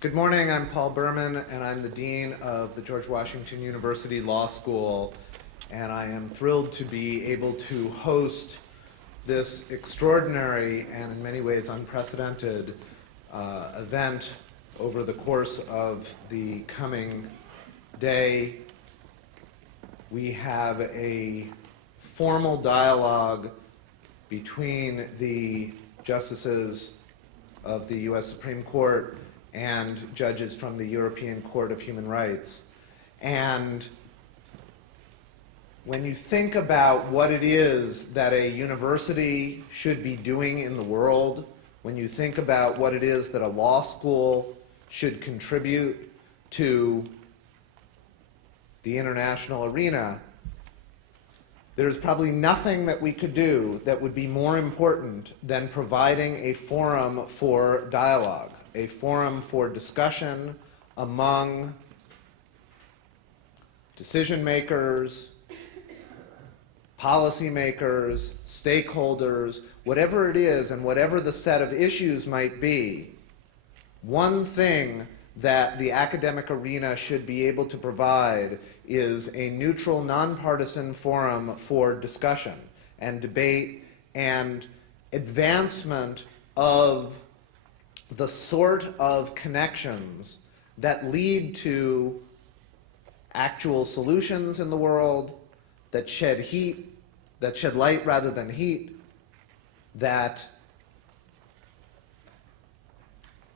Good morning, I'm Paul Berman, and I'm the Dean of the George Washington University Law School, and I am thrilled to be able to host this extraordinary and in many ways unprecedented event over the course of the coming day. We have a formal dialogue between the justices of the U.S. Supreme Court and judges from the European Court of Human Rights. And when you think about what it is that a university should be doing in the world, when you think about what it is that a law school should contribute to the international arena, there's probably nothing that we could do that would be more important than providing a forum for dialogue, a forum for discussion among decision makers, policymakers, stakeholders, whatever it is and whatever the set of issues might be. One thing that the academic arena should be able to provide is a neutral, nonpartisan forum for discussion and debate and advancement of the sort of connections that lead to actual solutions in the world, that shed light rather than heat, that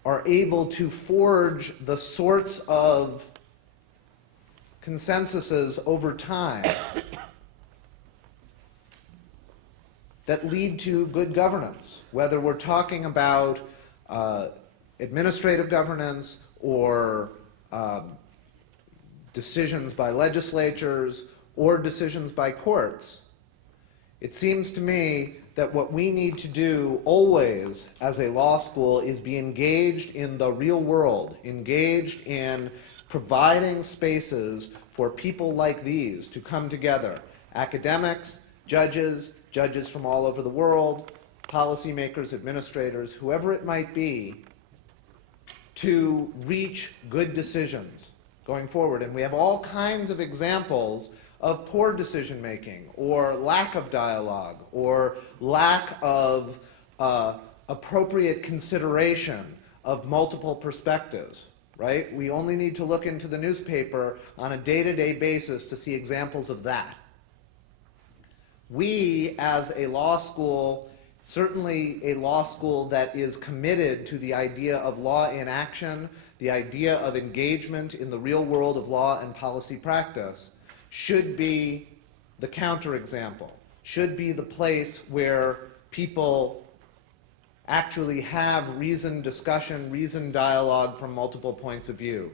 are able to forge the sorts of consensuses over time that lead to good governance, whether we're talking about administrative governance or decisions by legislatures or decisions by courts. It seems to me that what we need to do always as a law school is be engaged in the real world, engaged in providing spaces for people like these to come together, academics, judges from all over the world, policymakers, administrators, whoever it might be, to reach good decisions going forward. And we have all kinds of examples of poor decision making or lack of dialogue or lack of appropriate consideration of multiple perspectives, right? We only need to look into the newspaper on a day-to-day basis to see examples of that. We, as a law school, certainly a law school that is committed to the idea of law in action, the idea of engagement in the real world of law and policy practice, should be the counterexample, should be the place where people actually have reasoned discussion, reasoned dialogue from multiple points of view.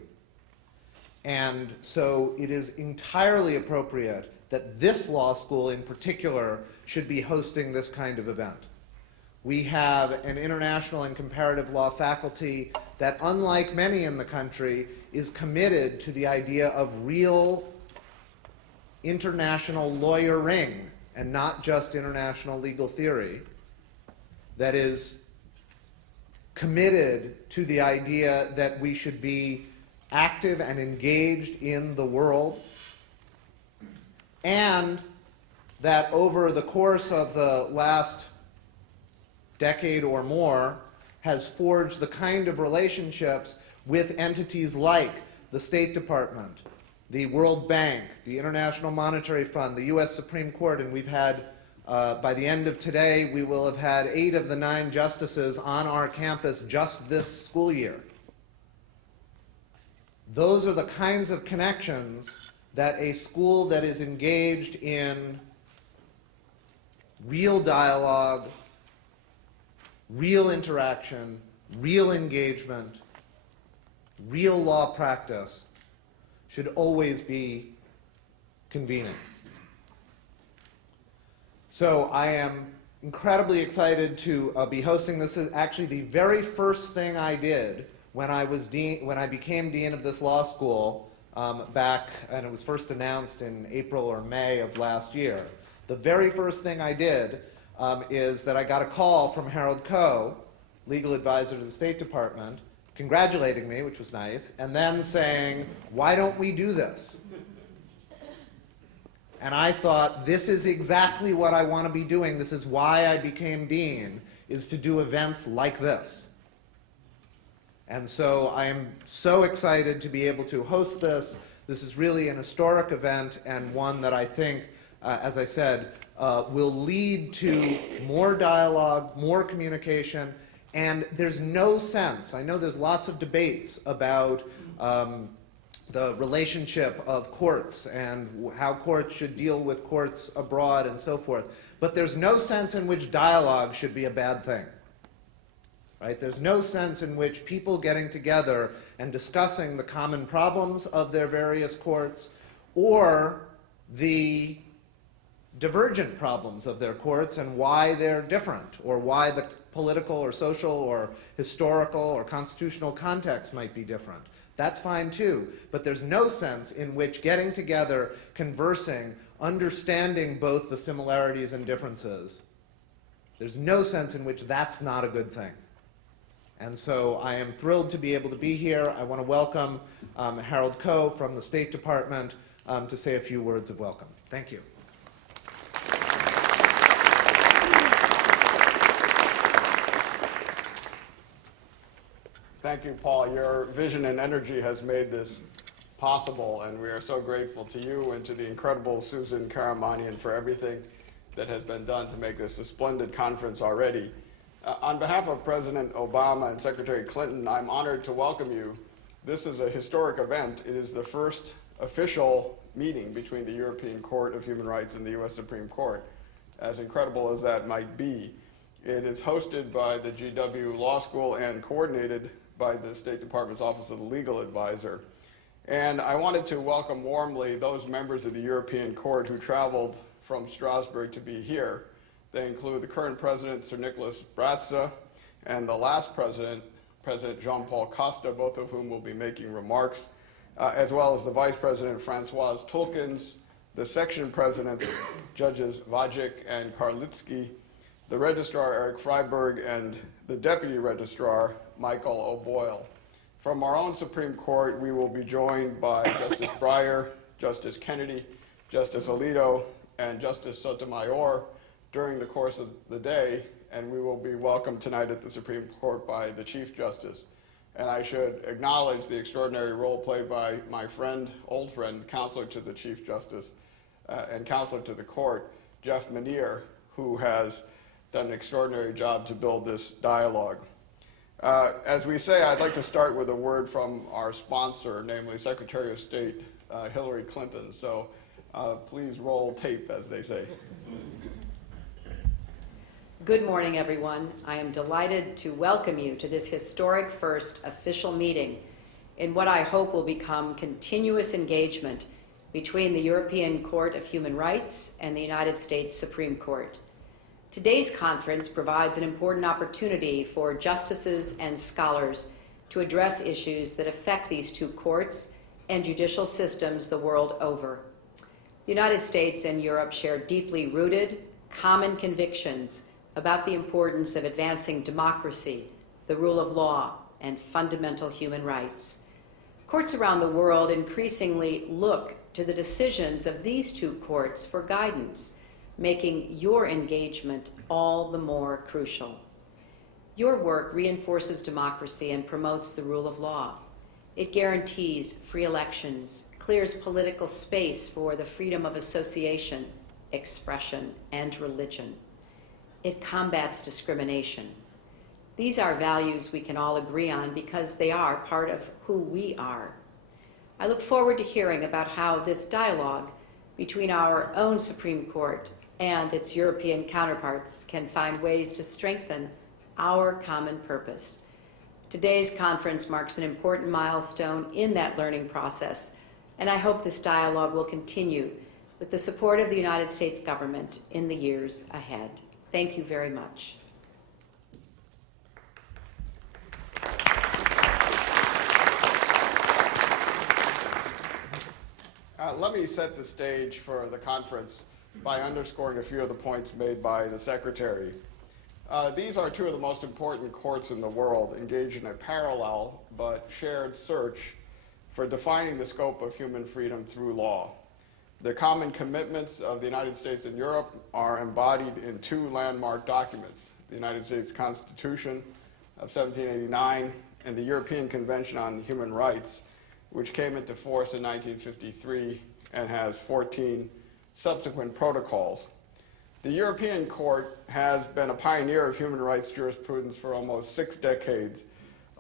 And so it is entirely appropriate that this law school in particular should be hosting this kind of event. We have an international and comparative law faculty that, unlike many in the country, is committed to the idea of real international lawyering and not just international legal theory, that is committed to the idea that we should be active and engaged in the world, and that over the course of the last decade or more has forged the kind of relationships with entities like the State Department, the World Bank, the International Monetary Fund, the U.S. Supreme Court, and we've had, by the end of today, we will have had 8 of the 9 justices on our campus just this school year. Those are the kinds of connections that a school that is engaged in real dialogue, real interaction, real engagement, real law practice should always be convening. So I am incredibly excited to be hosting this. Is actually the very first thing I did when I became dean of this law school back, and it was first announced in April or May of last year. The very first thing I did is that I got a call from Harold Koh, legal advisor to the State Department, congratulating me, which was nice, and then saying, why don't we do this? And I thought, this is exactly what I want to be doing. This is why I became dean, is to do events like this. And so I am so excited to be able to host this. This is really an historic event, and one that I think, as I said, will lead to more dialogue, more communication, and there's no sense. I know there's lots of debates about the relationship of courts and how courts should deal with courts abroad and so forth, but there's no sense in which dialogue should be a bad thing. Right? There's no sense in which people getting together and discussing the common problems of their various courts or the divergent problems of their courts and why they're different, or why the political or social or historical or constitutional context might be different. That's fine too, but there's no sense in which getting together, conversing, understanding both the similarities and differences, there's no sense in which that's not a good thing. And so I am thrilled to be able to be here. I want to welcome Harold Koh from the State Department to say a few words of welcome. Thank you. Thank you, Paul. Your vision and energy has made this possible, and we are so grateful to you and to the incredible Susan Karamanian for everything that has been done to make this a splendid conference already. On behalf of President Obama and Secretary Clinton, I'm honored to welcome you. This is a historic event. It is the first official meeting between the European Court of Human Rights and the U.S. Supreme Court, as incredible as that might be. It is hosted by the GW Law School and coordinated by the State Department's Office of the Legal Advisor. And I wanted to welcome warmly those members of the European Court who traveled from Strasbourg to be here. They include the current president, Sir Nicolas Bratza, and the last president, President Jean-Paul Costa, both of whom will be making remarks, as well as the vice president, Francoise Tulkens, the section presidents, Judges Vajić and Garlicki, the registrar, Erik Fribergh, and the deputy registrar, Michael O'Boyle. From our own Supreme Court, we will be joined by Justice Breyer, Justice Kennedy, Justice Alito, and Justice Sotomayor during the course of the day, and we will be welcomed tonight at the Supreme Court by the Chief Justice. And I should acknowledge the extraordinary role played by my friend, old friend, counselor to the Chief Justice and counselor to the court, Jeff Manier, who has done an extraordinary job to build this dialogue. As we say, I'd like to start with a word from our sponsor, namely Secretary of State Hillary Clinton. So please roll tape, as they say. Good morning, everyone. I am delighted to welcome you to this historic first official meeting in what I hope will become continuous engagement between the European Court of Human Rights and the United States Supreme Court. Today's conference provides an important opportunity for justices and scholars to address issues that affect these two courts and judicial systems the world over. The United States and Europe share deeply rooted, common convictions about the importance of advancing democracy, the rule of law, and fundamental human rights. Courts around the world increasingly look to the decisions of these two courts for guidance, making your engagement all the more crucial. Your work reinforces democracy and promotes the rule of law. It guarantees free elections, clears political space for the freedom of association, expression, and religion. It combats discrimination. These are values we can all agree on because they are part of who we are. I look forward to hearing about how this dialogue between our own Supreme Court and its European counterparts can find ways to strengthen our common purpose. Today's conference marks an important milestone in that learning process, and I hope this dialogue will continue with the support of the United States government in the years ahead. Thank you very much. Let me set the stage for the conference by underscoring a few of the points made by the Secretary. These are two of the most important courts in the world, engaged in a parallel but shared search for defining the scope of human freedom through law. The common commitments of the United States and Europe are embodied in two landmark documents, the United States Constitution of 1789 and the European Convention on Human Rights, which came into force in 1953 and has 14 subsequent protocols. The European Court has been a pioneer of human rights jurisprudence for almost 6 decades,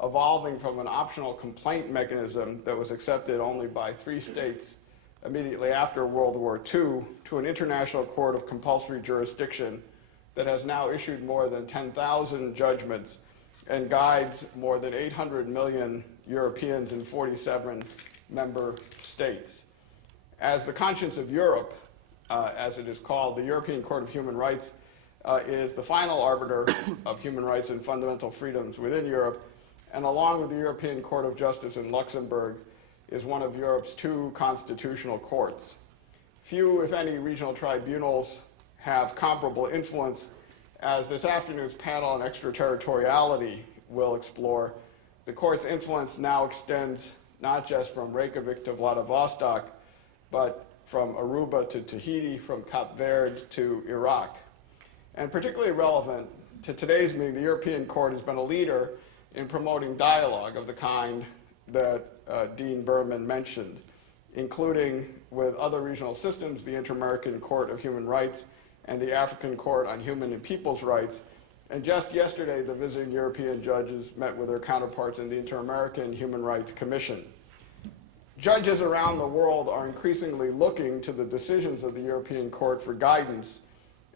evolving from an optional complaint mechanism that was accepted only by 3 states immediately after World War II to an international court of compulsory jurisdiction that has now issued more than 10,000 judgments and guides more than 800 million Europeans in 47 member states. As the conscience of Europe, as it is called, the European Court of Human Rights is the final arbiter of human rights and fundamental freedoms within Europe, and along with the European Court of Justice in Luxembourg, is one of Europe's 2 constitutional courts. Few, if any, regional tribunals have comparable influence. As this afternoon's panel on extraterritoriality will explore, the court's influence now extends not just from Reykjavik to Vladivostok, but from Aruba to Tahiti, from Cape Verde to Iraq. And particularly relevant to today's meeting, the European Court has been a leader in promoting dialogue of the kind that Dean Berman mentioned, including with other regional systems, the Inter-American Court of Human Rights and the African Court on Human and People's Rights. And just yesterday, the visiting European judges met with their counterparts in the Inter-American Human Rights Commission. Judges around the world are increasingly looking to the decisions of the European Court for guidance,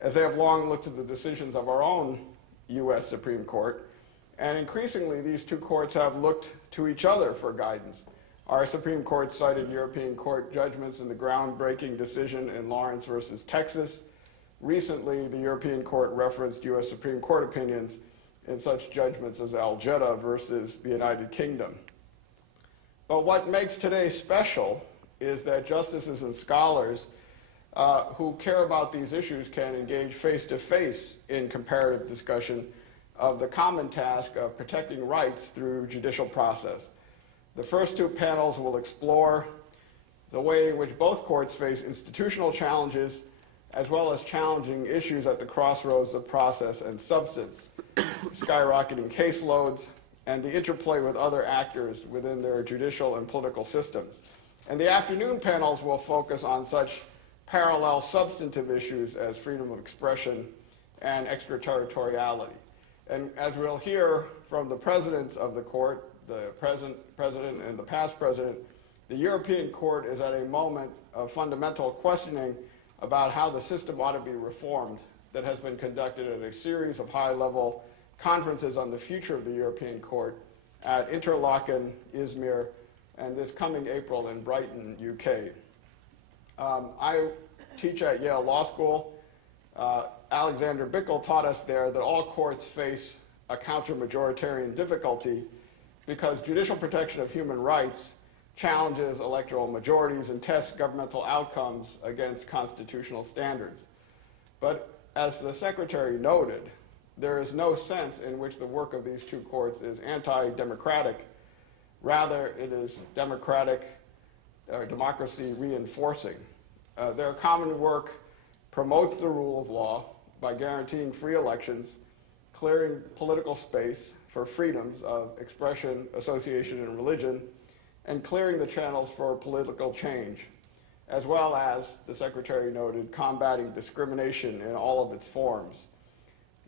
as they have long looked to the decisions of our own U.S. Supreme Court. And increasingly, these 2 courts have looked to each other for guidance. Our Supreme Court cited European Court judgments in the groundbreaking decision in Lawrence versus Texas. Recently, the European Court referenced U.S. Supreme Court opinions in such judgments as Al-Jeddah versus the United Kingdom. But what makes today special is that justices and scholars who care about these issues can engage face-to-face in comparative discussion of the common task of protecting rights through judicial process. The first 2 panels will explore the way in which both courts face institutional challenges as well as challenging issues at the crossroads of process and substance, skyrocketing caseloads, and the interplay with other actors within their judicial and political systems. And the afternoon panels will focus on such parallel substantive issues as freedom of expression and extraterritoriality. And as we'll hear from the presidents of the court, the present president and the past president, the European Court is at a moment of fundamental questioning about how the system ought to be reformed that has been conducted at a series of high-level conferences on the future of the European Court at Interlaken, Izmir, and this coming April in Brighton, UK. I teach at Yale Law School. Alexander Bickel taught us there that all courts face a counter-majoritarian difficulty because judicial protection of human rights challenges electoral majorities and tests governmental outcomes against constitutional standards. But as the Secretary noted, there is no sense in which the work of these 2 courts is anti-democratic. Rather, it is democracy reinforcing. Their common work promotes the rule of law by guaranteeing free elections, clearing political space for freedoms of expression, association, and religion, and clearing the channels for political change, as well as, the Secretary noted, combating discrimination in all of its forms.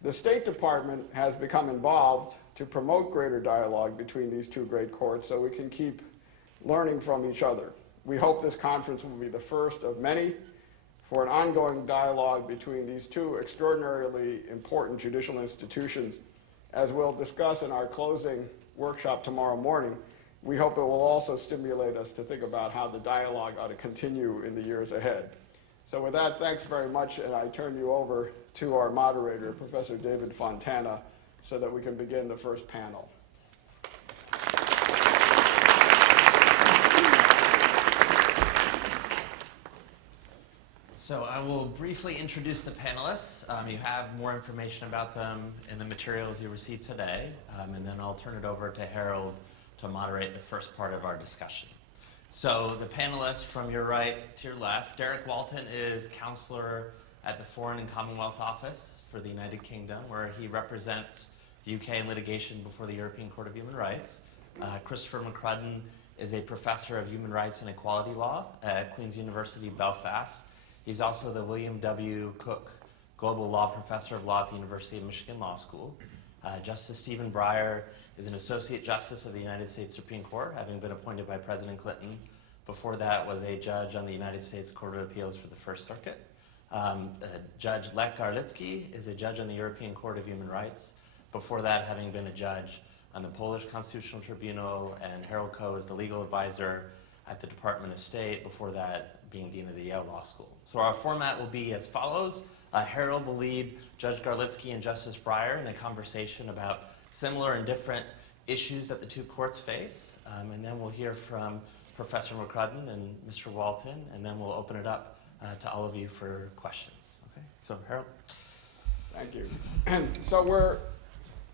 The State Department has become involved to promote greater dialogue between these 2 great courts so we can keep learning from each other. We hope this conference will be the first of many for an ongoing dialogue between these 2 extraordinarily important judicial institutions. As we'll discuss in our closing workshop tomorrow morning, we hope it will also stimulate us to think about how the dialogue ought to continue in the years ahead. So with that, thanks very much, and I turn you over to our moderator, Professor David Fontana, so that we can begin the first panel. So I will briefly introduce the panelists. You have more information about them in the materials you received today, and then I'll turn it over to Harold to moderate the first part of our discussion. So the panelists from your right to your left, Derek Walton is counselor at the Foreign and Commonwealth Office for the United Kingdom, where he represents the UK in litigation before the European Court of Human Rights. Christopher McCrudden is a professor of human rights and equality law at Queen's University, Belfast. He's also the William W. Cook Global Law Professor of Law at the University of Michigan Law School. Justice Stephen Breyer is an Associate Justice of the United States Supreme Court, having been appointed by President Clinton. Before that was a judge on the United States Court of Appeals for the First Circuit. Judge Lech is a judge on the European Court of Human Rights. Before that, having been a judge on the Polish Constitutional Tribunal, and Harold Koh is the legal advisor at the Department of State, before that being Dean of the Yale Law School. So our format will be as follows. Harold will lead Judge Garlicki and Justice Breyer in a conversation about similar and different issues that the two courts face, and then we'll hear from Professor McCrudden and Mr. Walton, and then we'll open it up to all of you for questions. Okay, so Harold. Thank you. And so we're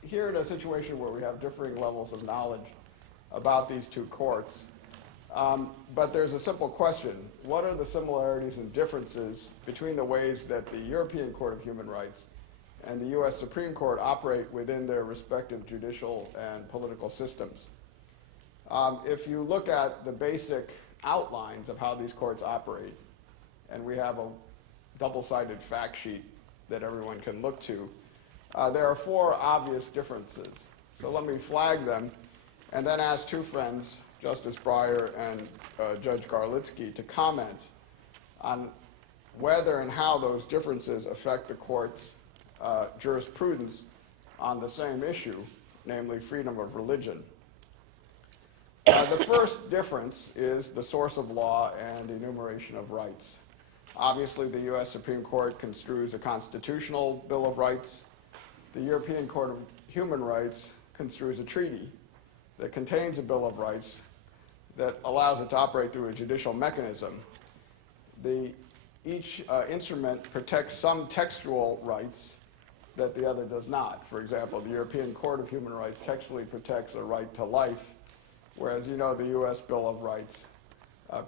here in a situation where we have differing levels of knowledge about these two courts. But there's a simple question. What are the similarities and differences between the ways that the European Court of Human Rights and the U.S. Supreme Court operate within their respective judicial and political systems? If you look at the basic outlines of how these courts operate, and we have a double-sided fact sheet that everyone can look to, there are four obvious differences. So let me flag them and then ask two friends, Justice Breyer and Judge Garlicki, to comment on whether and how those differences affect the court's jurisprudence on the same issue, namely freedom of religion. The first difference is the source of law and enumeration of rights. Obviously, the U.S. Supreme Court construes a constitutional Bill of Rights. The European Court of Human Rights construes a treaty that contains a Bill of Rights that allows it to operate through a judicial mechanism. Each instrument protects some textual rights that the other does not. For example, the European Court of Human Rights textually protects a right to life, whereas you know the U.S. Bill of Rights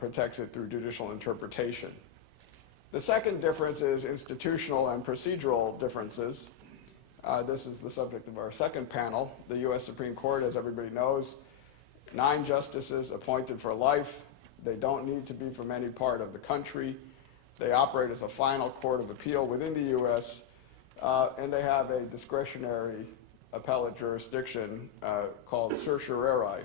protects it through judicial interpretation. The second difference is institutional and procedural differences. This is the subject of our second panel. The U.S. Supreme Court, as everybody knows, 9 justices appointed for life. They don't need to be from any part of the country. They operate as a final court of appeal within the U.S., and they have a discretionary appellate jurisdiction called certiorari.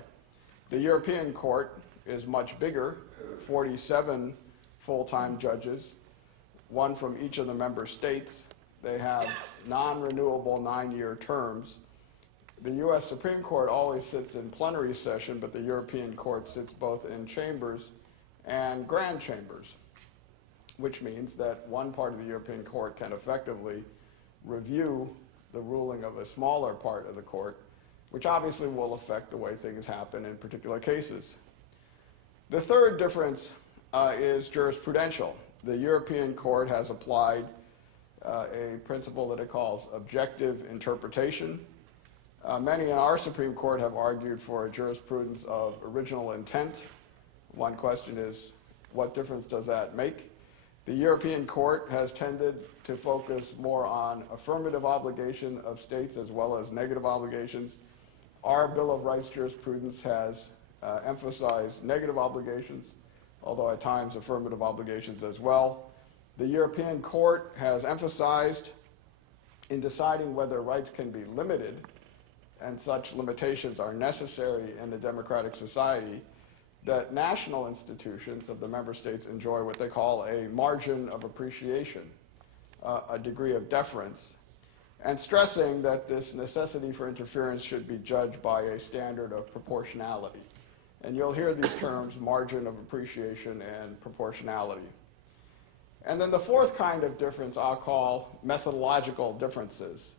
The European Court is much bigger, 47 full-time judges, 1 from each of the member states. They have non-renewable 9-year terms. The U.S. Supreme Court always sits in plenary session, but the European Court sits both in chambers and grand chambers, which means that one part of the European Court can effectively review the ruling of a smaller part of the court, which obviously will affect the way things happen in particular cases. The third difference is jurisprudential. The European Court has applied a principle that it calls objective interpretation. Many in our Supreme Court have argued for a jurisprudence of original intent. One question is, what difference does that make? The European Court has tended to focus more on affirmative obligation of states as well as negative obligations. Our Bill of Rights jurisprudence has emphasized negative obligations, although at times affirmative obligations as well. The European Court has emphasized in deciding whether rights can be limited, and such limitations are necessary in a democratic society, that national institutions of the member states enjoy what they call a margin of appreciation, a degree of deference, and stressing that this necessity for interference should be judged by a standard of proportionality. And you'll hear these terms, margin of appreciation and proportionality. And then the fourth kind of difference I'll call methodological differences.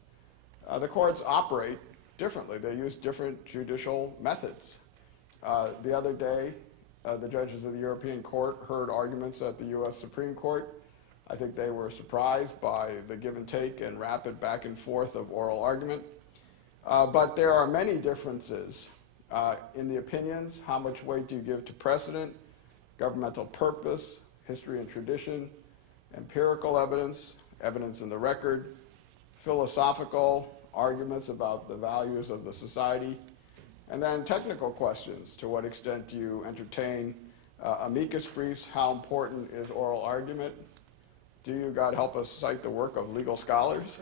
The courts operate differently. They use different judicial methods. The other day, the judges of the European Court heard arguments at the U.S. Supreme Court. I think they were surprised by the give and take and rapid back and forth of oral argument. But there are many differences in the opinions. How much weight do you give to precedent, governmental purpose, history and tradition, empirical evidence, evidence in the record, philosophical arguments about the values of the society, and then technical questions. To what extent do you entertain amicus briefs? How important is oral argument? Do you, God help us, cite the work of legal scholars?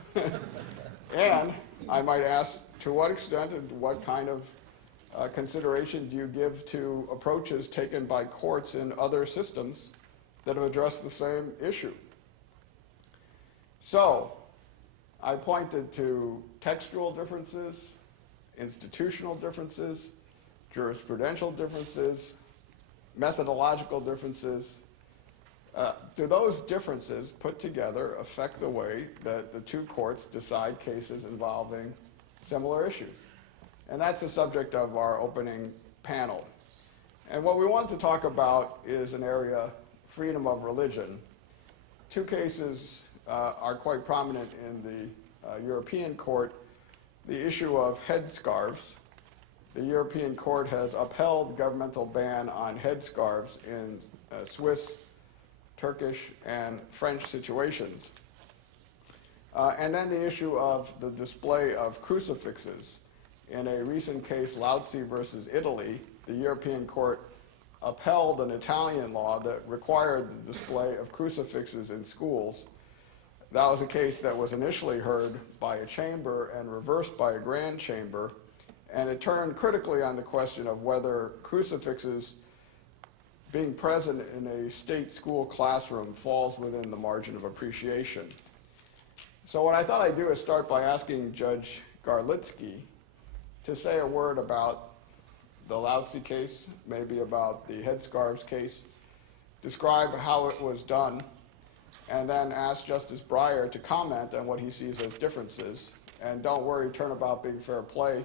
And I might ask, to what extent and what kind of consideration do you give to approaches taken by courts in other systems that have addressed the same issue? So, I pointed to textual differences, institutional differences, jurisprudential differences, methodological differences. Do those differences put together affect the way that the two courts decide cases involving similar issues? And that's the subject of our opening panel. And what we want to talk about is an area, freedom of religion. Two cases are quite prominent in the European court. The issue of headscarves. The European court has upheld governmental ban on headscarves in Swiss, Turkish, and French situations. And then the issue of the display of crucifixes. In a recent case, Lautzi versus Italy, the European court upheld an Italian law that required the display of crucifixes in schools. That was a case that was initially heard by a chamber and reversed by a grand chamber, and it turned critically on the question of whether crucifixes being present in a state school classroom falls within the margin of appreciation. So what I thought I'd do is start by asking Judge Garlicki to say a word about the Lautzi case, maybe about the headscarves case, describe how it was done, and then ask Justice Breyer to comment on what he sees as differences. And don't worry, turnabout being fair play.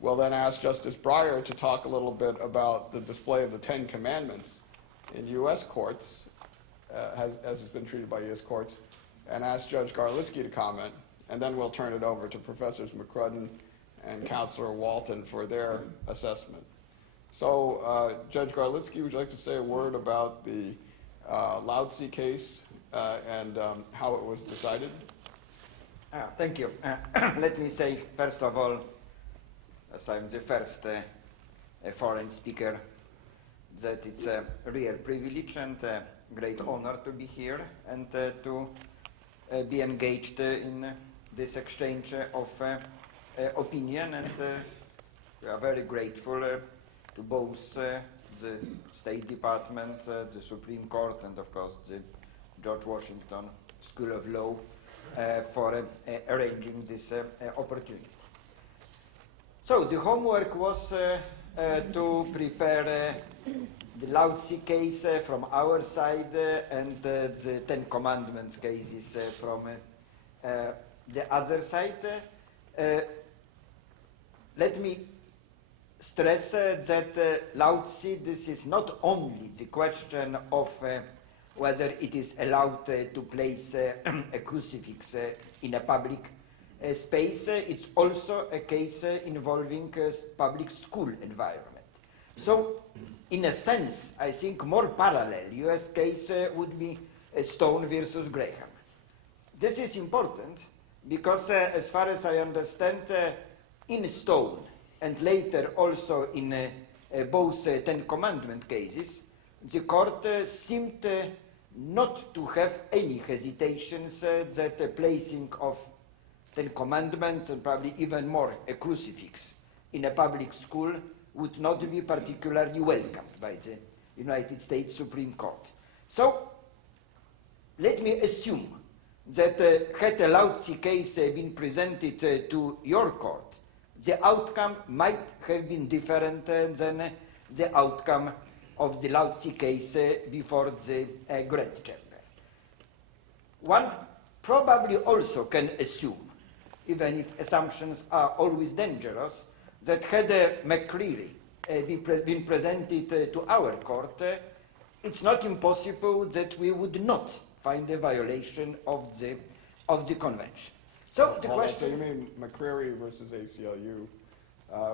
We'll then ask Justice Breyer to talk a little bit about the display of the Ten Commandments in U.S. courts, as it's been treated by U.S. courts, and ask Judge Garlicki to comment. And then we'll turn it over to Professors McCrudden and Counselor Walton for their assessment. So, Judge Garlicki, would you like to say a word about the Lautzi case and how it was decided? Thank you. Let me say, first of all, as I'm the first foreign speaker, that it's a real privilege and a great honor to be here and to be engaged in this exchange of opinion, and we are very grateful to both the State Department, the Supreme Court, and of course the George Washington School of Law for arranging this opportunity. So the homework was to prepare the Lautzi case from our side and the Ten Commandments cases from the other side. Let me stress that Lautzi, this is not only the question of whether it is allowed to place a crucifix in a public space, it's also a case involving public school environment. So, in a sense, I think more parallel US case would be Stone versus Graham. This is important because, as far as I understand, in Stone and later also in both Ten Commandment cases, the court seemed not to have any hesitations that placing of Ten Commandments and probably even more a crucifix in a public school would not be particularly welcomed by the United States Supreme Court. So let me assume that had a Lautzi case been presented to your court, the outcome might have been different than the outcome of the Lautzi case before the Grand Chamber. One probably also can assume, even if assumptions are always dangerous, that had McCreary been presented to our court, it's not impossible that we would not find a violation of the convention. So the So question. you mean McCreary versus ACLU,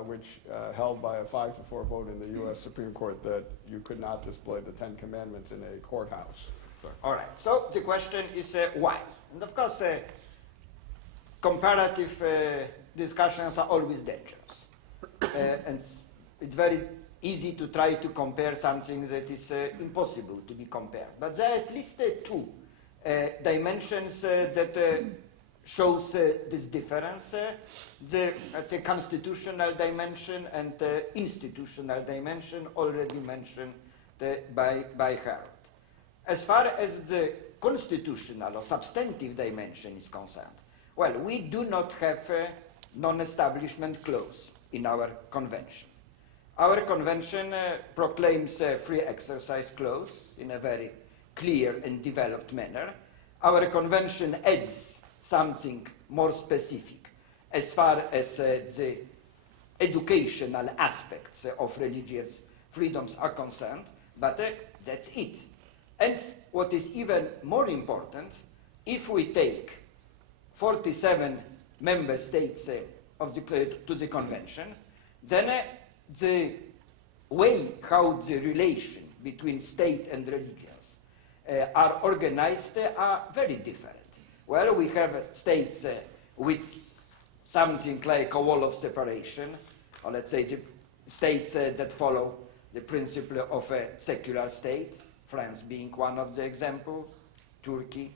which held by a 5-4 vote in the U.S. Supreme Court that you could not display the Ten Commandments in a courthouse. Sorry. All right. So the question is why? And of course, comparative discussions are always dangerous. And it's very easy to try to compare something that is impossible to be compared. But there are at least two dimensions that shows this difference. The, let's say, constitutional dimension and institutional dimension already mentioned by Harold. As far as the constitutional or substantive dimension is concerned, well, we do not have a non-establishment clause in our convention. Our convention proclaims a free exercise clause in a very clear and developed manner. Our convention adds something more specific as far as the educational aspects of religious freedoms are concerned, but that's it. And what is even more important, if we take 47 member states to the convention, then the way how the relation between state and religions are organized are very different. Well, we have states with something like a wall of separation, or let's say the states that follow the principle of a secular state, France being one of the examples, Turkey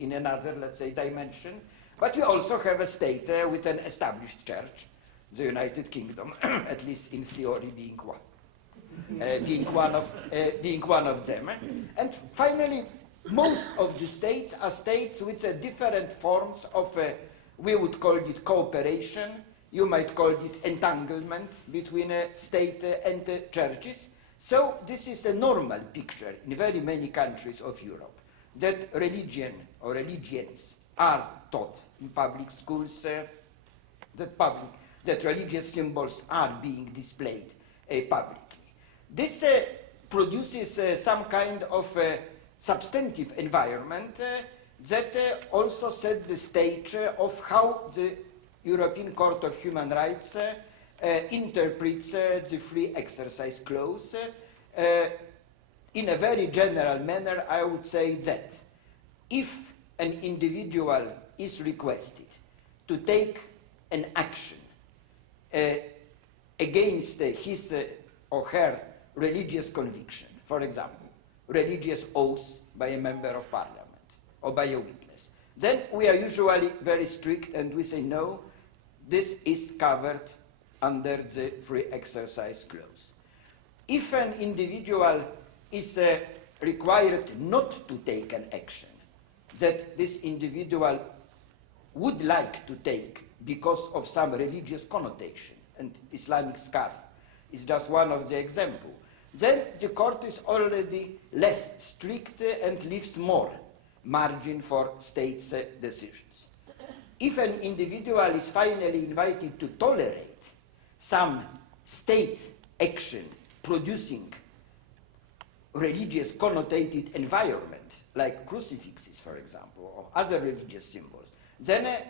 in another, let's say, dimension. But we also have a state with an established church, the United Kingdom, at least in theory being one of them. And finally, most of the states are states with different forms of, we would call it cooperation, you might call it entanglement between state and churches. So this is a normal picture in very many countries of Europe, that religion or religions are taught in public schools, that religious symbols are being displayed publicly. This produces some kind of substantive environment that also sets the stage of how the European Court of Human Rights interprets the free exercise clause. In a very general manner, I would say that if an individual is requested to take an action against his or her religious conviction, for example, religious oath by a member of parliament or by a witness, then we are usually very strict and we say no, this is covered under the free exercise clause. If an individual is required not to take an action that this individual would like to take because of some religious connotation, and Islamic scarf is just one of the examples, then the court is already less strict and leaves more margin for states' decisions. If an individual is finally invited to tolerate some state action producing religious connotated environment, like crucifixes, for example, or other religious symbols, then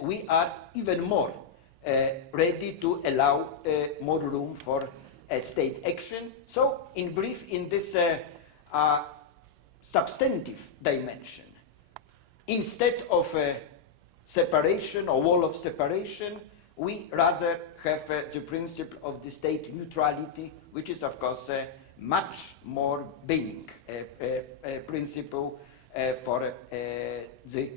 we are even more ready to allow more room for state action. So, in brief, in this substantive dimension, instead of separation or wall of separation, we rather have the principle of the state neutrality, which is, of course, much more benign principle for the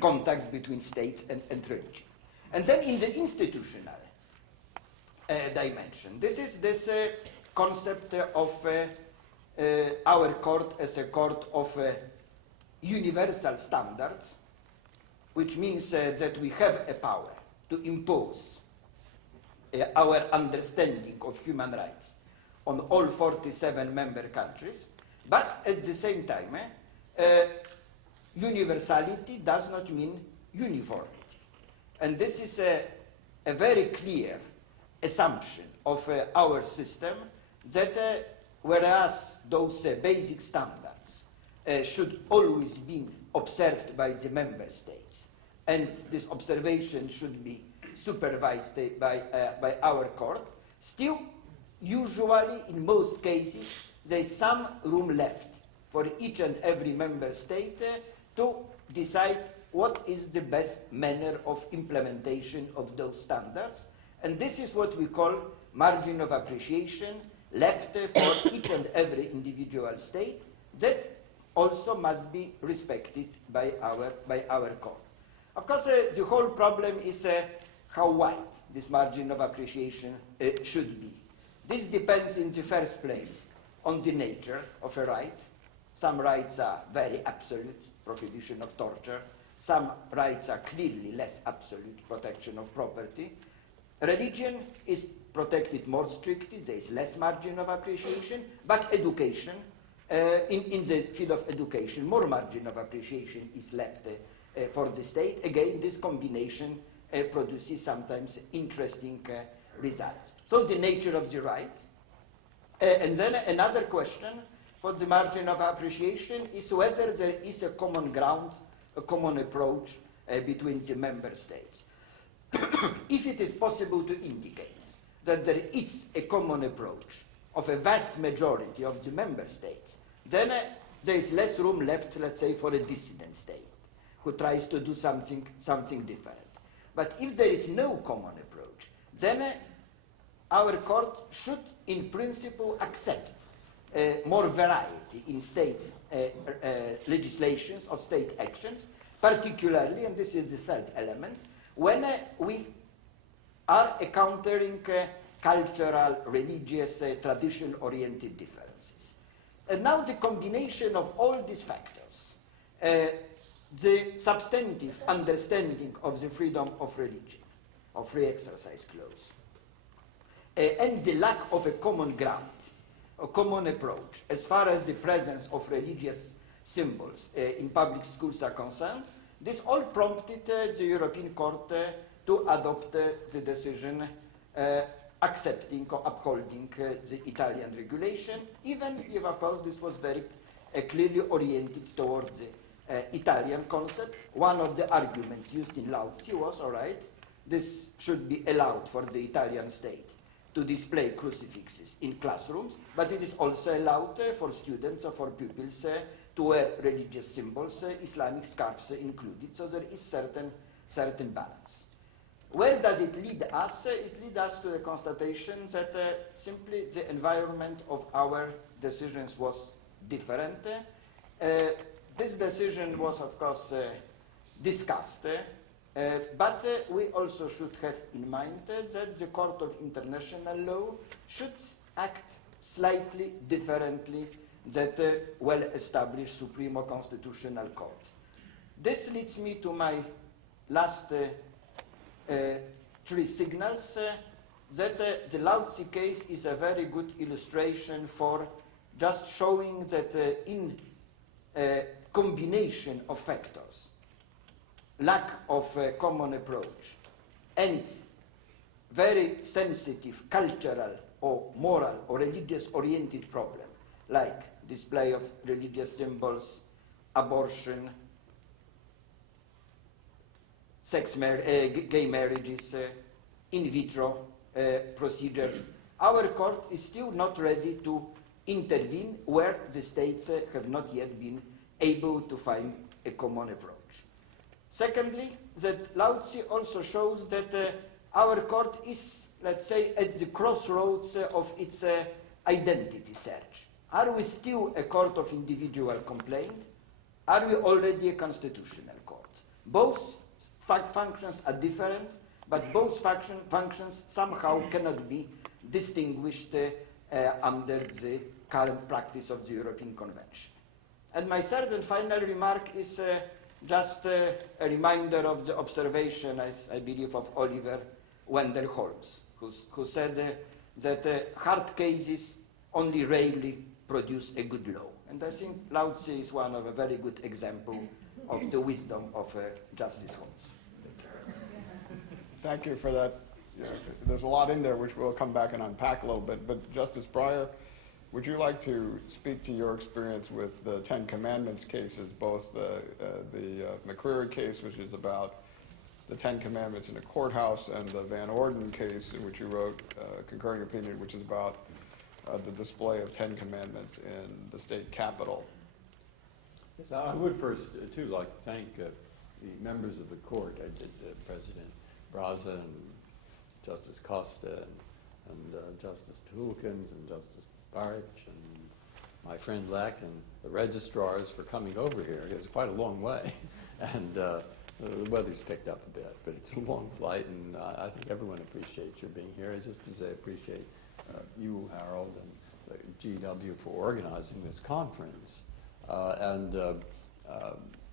contacts between state and religion. And then in the institutional dimension, this is this concept of our court as a court of universal standards, which means that we have a power to impose our understanding of human rights on all 47 member countries, but at the same time, universality does not mean uniformity. And this is a very clear assumption of our system that whereas those basic standards should always be observed by the member states, and this observation should be supervised by our court. Still, usually, in most cases, there is some room left for each and every member state to decide what is the best manner of implementation of those standards. And this is what we call margin of appreciation left for each and every individual state that also must be respected by our court. Of course, the whole problem is how wide this margin of appreciation should be. This depends in the first place on the nature of a right. Some rights are very absolute, prohibition of torture. Some rights are clearly less absolute, protection of property. Religion is protected more strictly, there is less margin of appreciation, but education, in the field of education, more margin of appreciation is left for the state. Again, this combination produces sometimes interesting results. So the nature of the right. And then another question for the margin of appreciation is whether there is a common ground, a common approach between the member states. If it is possible to indicate that there is a common approach of a vast majority of the member states, then there is less room left, let's say, for a dissident state who tries to do something different. But if there is no common approach, then our court should, in principle, accept more variety in state legislations or state actions, particularly, and this is the third element, when we are encountering cultural, religious, tradition-oriented differences. And now the combination of all these factors, the substantive understanding of the freedom of religion, of free exercise clause, and the lack of a common ground, a common approach, as far as the presence of religious symbols in public schools are concerned, this all prompted the European Court to adopt the decision accepting or upholding the Italian regulation, even if, of course, this was very clearly oriented towards the Italian concept. One of the arguments used in Lautsi was, all right, this should be allowed for the Italian state to display crucifixes in classrooms, but it is also allowed for students or for pupils to wear religious symbols, Islamic scarves included, so there is certain balance. Where does it lead us? It leads us to the constatation that simply the environment of our decisions was different. This decision was, of course, discussed, but we also should have in mind that the Court of International Law should act slightly differently than the well-established Supreme Constitutional Court. This leads me to my last three signals, that the Lautsi case is a very good illustration for just showing that in a combination of factors, lack of a common approach, and very sensitive cultural or moral or religious-oriented problem, like display of religious symbols, abortion, gay marriages, in vitro procedures, our court is still not ready to intervene where the states have not yet been able to find a common approach. Secondly, that Lautsi also shows that our court is, let's say, at the crossroads of its identity search. Are we still a court of individual complaint? Are we already a constitutional court? Both functions are different, but both functions somehow cannot be distinguished under the current practice of the European Convention. And my third and final remark is just a reminder of the observation, I believe, of Oliver Wendell Holmes, who said that hard cases only rarely produce a good law. And I think Lautsi is one of a very good example of the wisdom of Justice Holmes. Thank you for that. There's a lot in there which we'll come back and unpack a little bit. But Justice Breyer, would you like to speak to your experience with the Ten Commandments cases, both the McCreary case, which is about the Ten Commandments in a courthouse, and the Van Orden case, in which you wrote a concurring opinion, which is about the display of Ten Commandments in the state capitol? Yes, I would first, too, like to thank the members of the court. I did President Bratza and Justice Costa and Justice Tulkens and Justice Vajić and my friend Lech and the registrars for coming over here. It's quite a long way, and the weather's picked up a bit, but it's a long flight, and I think everyone appreciates your being here, just as I appreciate you, Harold, and the GW for organizing this conference.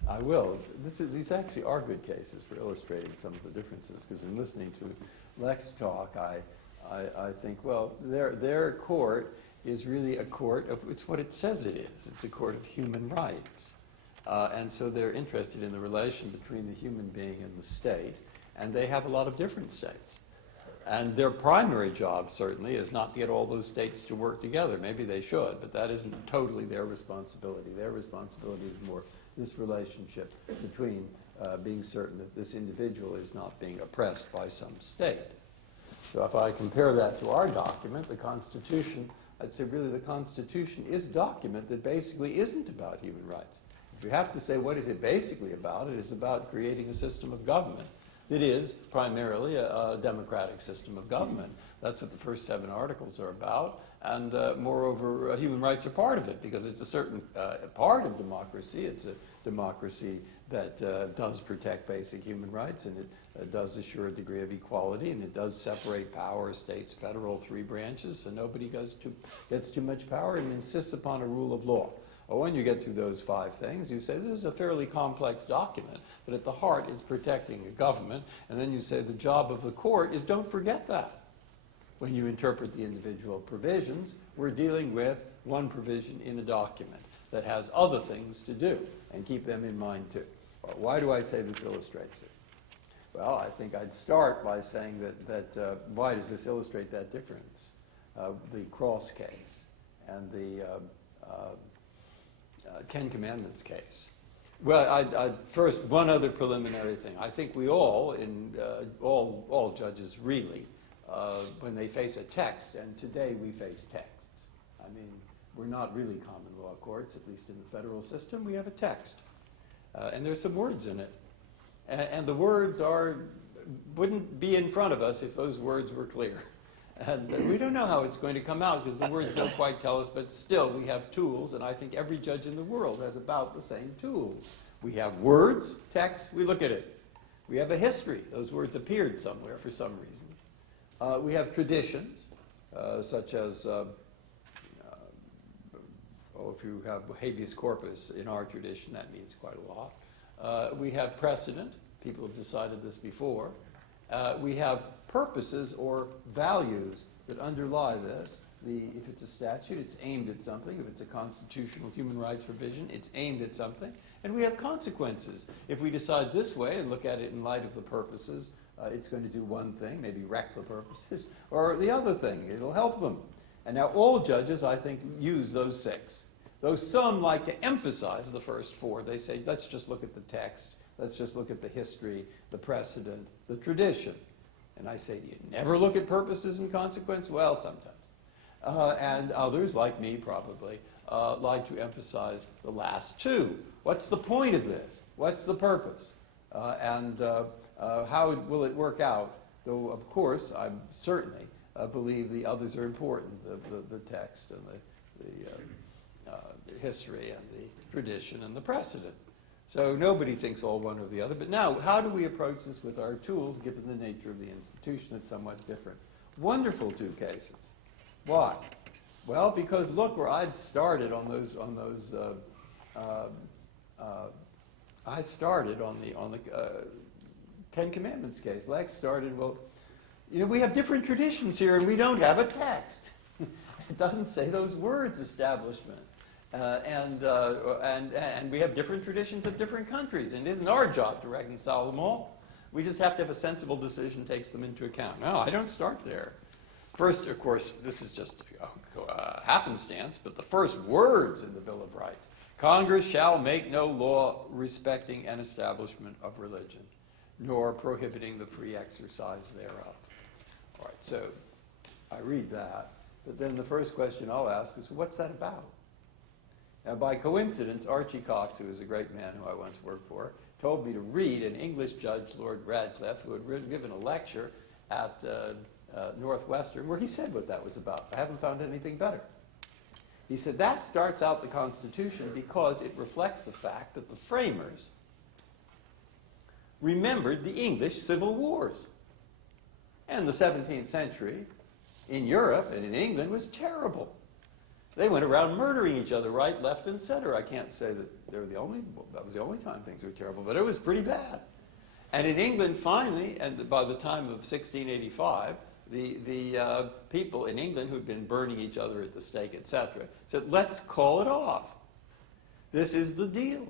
I will. These actually are good cases for illustrating some of the differences, because in listening to Lech's talk, I think, well, their court is really a court of, it's what it says it is. It's a court of human rights. And so they're interested in the relation between the human being and the state, and they have a lot of different states. And their primary job, certainly, is not to get all those states to work together. Maybe they should, but that isn't totally their responsibility. Their responsibility is more this relationship between being certain that this individual is not being oppressed by some state. So if I compare that to our document, the Constitution, I'd say really the Constitution is a document that basically isn't about human rights. If you have to say what is it basically about, it is about creating a system of government that is primarily a democratic system of government. That's what the first 7 articles are about. And moreover, human rights are part of it, because it's a certain part of democracy. It's a democracy that does protect basic human rights, and it does assure a degree of equality, and it does separate power, states, federal, 3 branches, so nobody gets too much power, and insists upon a rule of law. Well, when you get through those 5 things, you say this is a fairly complex document, but at the heart it's protecting a government, and then you say the job of the court is don't forget that. When you interpret the individual provisions, we're dealing with one provision in a document that has other things to do, and keep them in mind too. Well, why do I say this illustrates it? Well, I think I'd start by saying that why does this illustrate that difference? The Cross case and the Ten Commandments case. Well, I'd first, one other preliminary thing. I think we all, all judges really, when they face a text, and today we face texts. I mean, we're not really common law courts, at least in the federal system. We have a text, and there's some words in it. And the words wouldn't be in front of us if those words were clear. And we don't know how it's going to come out, because the words don't quite tell us, but still we have tools, and I think every judge in the world has about the same tools. We have words, text, we look at it. We have a history. Those words appeared somewhere for some reason. We have traditions, such as, if you have habeas corpus in our tradition, that means quite a lot. We have precedent. People have decided this before. We have purposes or values that underlie this. If it's a statute, it's aimed at something. If it's a constitutional human rights provision, it's aimed at something. And we have consequences. If we decide this way and look at it in light of the purposes, it's going to do one thing, maybe wreck the purposes, or the other thing, it'll help them. And now all judges, I think, use those 6. Though some like to emphasize the first 4. They say, let's just look at the text. Let's just look at the history, the precedent, the tradition. And I say, do you never look at purposes and consequence? Well, sometimes. And others, like me probably, like to emphasize the last 2. What's the point of this? What's the purpose? And how will it work out? Though, of course, I certainly believe the others are important, the text and the history and the tradition and the precedent. So nobody thinks all one or the other. But now, how do we approach this with our tools, given the nature of the institution? It's somewhat different. Wonderful 2 cases. Why? Well, because look where I'd started on those. I started on the Ten Commandments case. Lex started. Well, we have different traditions here, and we don't have a text. It doesn't say those words, establishment. And we have different traditions of different countries, and it isn't our job to reconcile them all. We just have to have a sensible decision that takes them into account. No, I don't start there. First, of course, this is just happenstance, but the first words in the Bill of Rights, Congress shall make no law respecting an establishment of religion, nor prohibiting the free exercise thereof. All right, so I read that, but then the first question I'll ask is, what's that about? Now, by coincidence, Archie Cox, who is a great man who I once worked for, told me to read an English judge, Lord Radcliffe, who had given a lecture at Northwestern, where he said what that was about. I haven't found anything better. He said that starts out the Constitution because it reflects the fact that the framers remembered the English civil wars. And the 17th century in Europe and in England was terrible. They went around murdering each other right, left, and center. I can't say that that was the only time things were terrible, but it was pretty bad. And in England, finally, and by the time of 1685, the people in England who'd been burning each other at the stake, etc., said, let's call it off. This is the deal.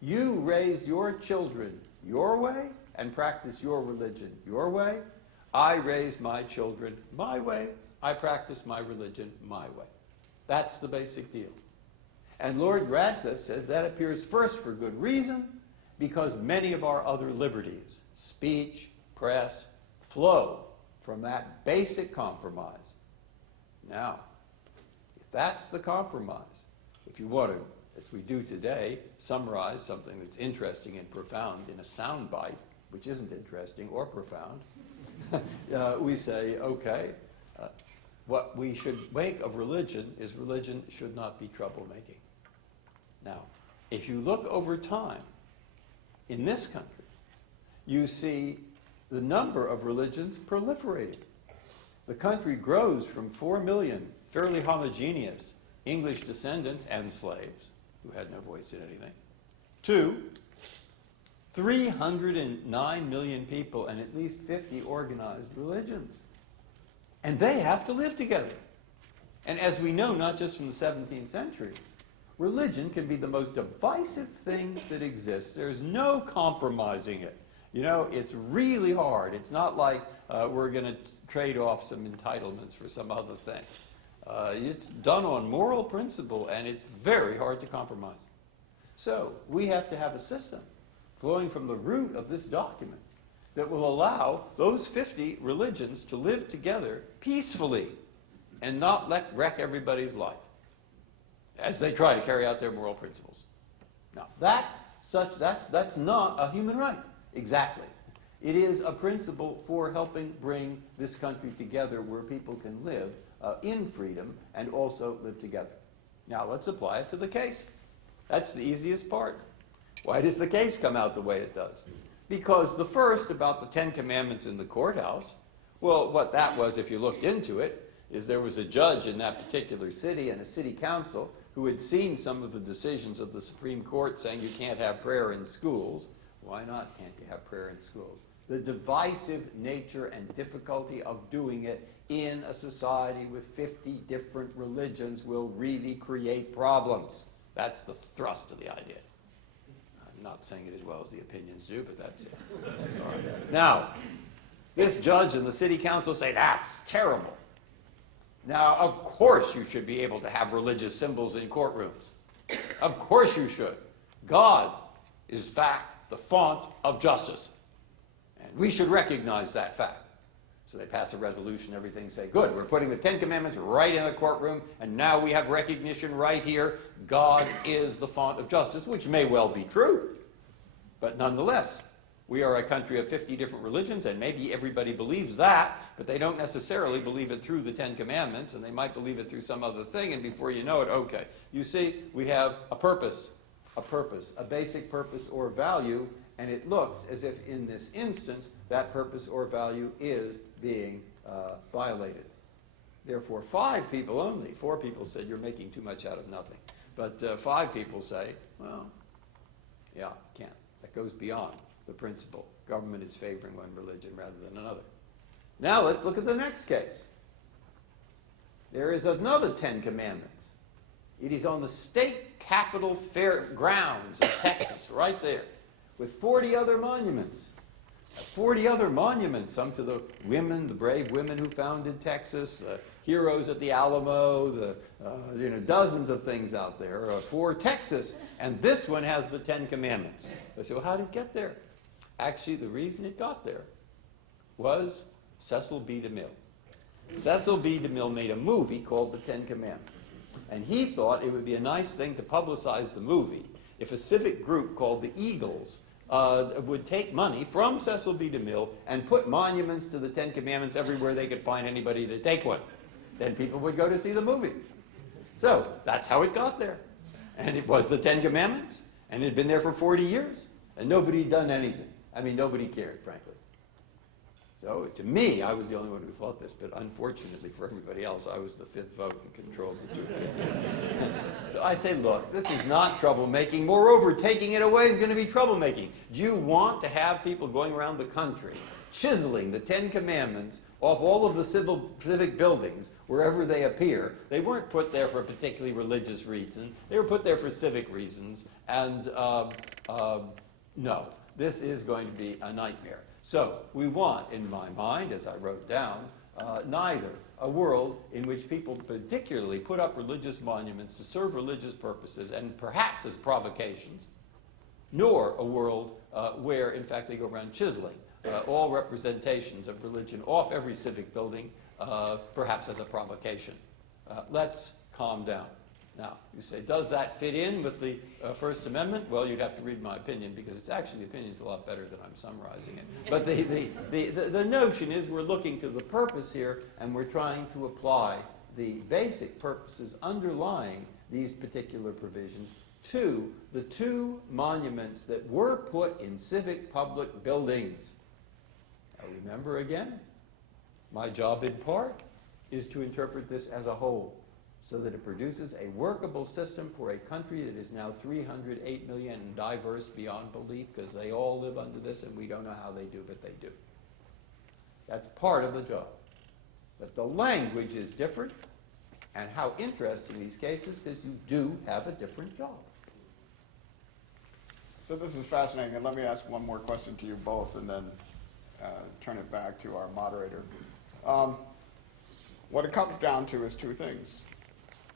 You raise your children your way and practice your religion your way. I raise my children my way. I practice my religion my way. That's the basic deal. And Lord Radcliffe says that appears first for good reason, because many of our other liberties, speech, press, flow from that basic compromise. Now, if that's the compromise, if you want to, as we do today, summarize something that's interesting and profound in a soundbite, which isn't interesting or profound, we say, okay, what we should make of religion is religion should not be troublemaking. Now, if you look over time, in this country, you see the number of religions proliferating. The country grows from 4 million fairly homogeneous English descendants and slaves, who had no voice in anything, to 309 million people and at least 50 organized religions. And they have to live together. And as we know, not just from the 17th century, religion can be the most divisive thing that exists. There's no compromising it. You know, it's really hard. It's not like we're going to trade off some entitlements for some other thing. It's done on moral principle, and it's very hard to compromise. So we have to have a system flowing from the root of this document that will allow those 50 religions to live together peacefully and not wreck everybody's life as they try to carry out their moral principles. Now, that's not a human right. Exactly. It is a principle for helping bring this country together where people can live in freedom and also live together. Now, let's apply it to the case. That's the easiest part. Why does the case come out the way it does? Because the first, about the 10 Commandments in the courthouse, well, what that was, if you looked into it, is there was a judge in that particular city and a city council who had seen some of the decisions of the Supreme Court saying you can't have prayer in schools. Why not can't you have prayer in schools? The divisive nature and difficulty of doing it in a society with 50 different religions will really create problems. That's the thrust of the idea. I'm not saying it as well as the opinions do, but that's it. Now, this judge and the city council say, that's terrible. Now, of course you should be able to have religious symbols in courtrooms. Of course you should. God is, in fact, the font of justice. And we should recognize that fact. So they pass a resolution, everything, say, good, we're putting the 10 Commandments right in the courtroom, and now we have recognition right here. God is the font of justice, which may well be true. But nonetheless, we are a country of 50 different religions, and maybe everybody believes that, but they don't necessarily believe it through the 10 Commandments, and they might believe it through some other thing, and before you know it, okay. You see, we have a purpose, a basic purpose or value, and it looks as if in this instance, that purpose or value is being violated. Therefore, 5 people only, 4 people said you're making too much out of nothing. But 5 people say, well, yeah, can't. That goes beyond the principle. Government is favoring one religion rather than another. Now let's look at the next case. There is another 10 Commandments. It is on the state capitol fair grounds of Texas, right there, with 40 other monuments. 40 other monuments, some to the women, the brave women who founded Texas, heroes at the Alamo, dozens of things out there for Texas. And this one has the 10 Commandments. I say, well, how did it get there? Actually, the reason it got there was Cecil B. DeMille. Cecil B. DeMille made a movie called The 10 Commandments. And he thought it would be a nice thing to publicize the movie if a civic group called the Eagles would take money from Cecil B. DeMille and put monuments to the 10 Commandments everywhere they could find anybody to take one. Then people would go to see the movie. So that's how it got there. And it was the 10 Commandments, and it had been there for 40 years, and nobody had done anything. I mean, nobody cared, frankly. So to me, I was the only one who thought this, but unfortunately for everybody else, I was the fifth vote and controlled the two opinions. So I say, look, this is not troublemaking. Moreover, taking it away is going to be troublemaking. Do you want to have people going around the country chiseling the 10 Commandments off all of the civic buildings wherever they appear? They weren't put there for a particularly religious reason. They were put there for civic reasons. And no, this is going to be a nightmare. So we want, in my mind, as I wrote down, neither a world in which people particularly put up religious monuments to serve religious purposes and perhaps as provocations, nor a world where, in fact, they go around chiseling all representations of religion off every civic building, perhaps as a provocation. Let's calm down. Now, you say, does that fit in with the First Amendment? Well, you'd have to read my opinion, because it's actually, the opinion's a lot better than I'm summarizing it. But the notion is we're looking to the purpose here, and we're trying to apply the basic purposes underlying these particular provisions to the two monuments that were put in civic public buildings. Now, remember again, my job in part is to interpret this as a whole, so that it produces a workable system for a country that is now 308 million and diverse beyond belief, because they all live under this and we don't know how they do, but they do. That's part of the job. But the language is different, and how interesting these cases, because you do have a different job. So this is fascinating, and let me ask one more question to you both, and then turn it back to our moderator. What it comes down to is two things: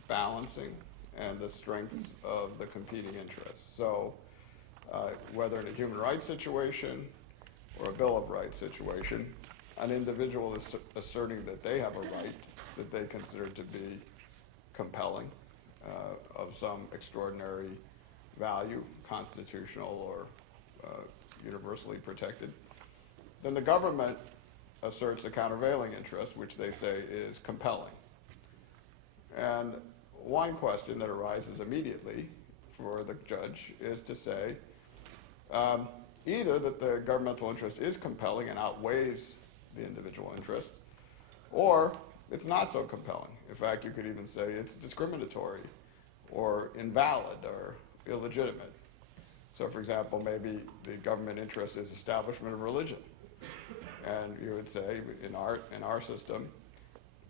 balancing and the strength of the competing interests. So whether in a human rights situation or a Bill of Rights situation, an individual is asserting that they have a right that they consider to be compelling, of some extraordinary value, constitutional or universally protected. Then the government asserts a countervailing interest, which they say is compelling. And one question that arises immediately for the judge is to say either that the governmental interest is compelling and outweighs the individual interest, or it's not so compelling. In fact, you could even say it's discriminatory or invalid or illegitimate. So, for example, maybe the government interest is establishment of religion. And you would say, in our system,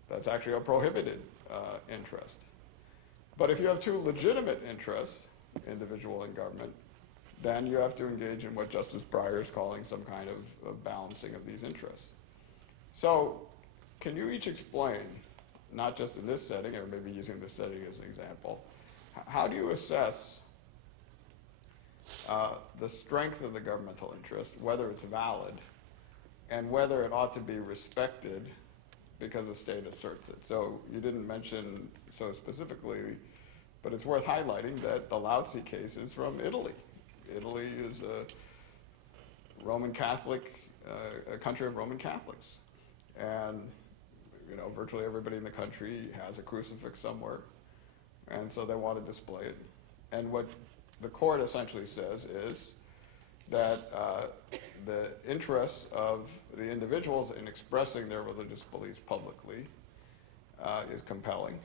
that's actually a prohibited interest. But if you have two legitimate interests, individual and government, then you have to engage in what Justice Breyer is calling some kind of balancing of these interests. So can you each explain, not just in this setting, or maybe using this setting as an example, how do you assess the strength of the governmental interest, whether it's valid, and whether it ought to be respected because the state asserts it? So you didn't mention so specifically, but it's worth highlighting that the Lautsi case is from Italy. Italy is a Roman Catholic, a country of Roman Catholics. And virtually everybody in the country has a crucifix somewhere. And so they want to display it. And what the court essentially says is that the interests of the individuals in expressing their religious beliefs publicly is compelling,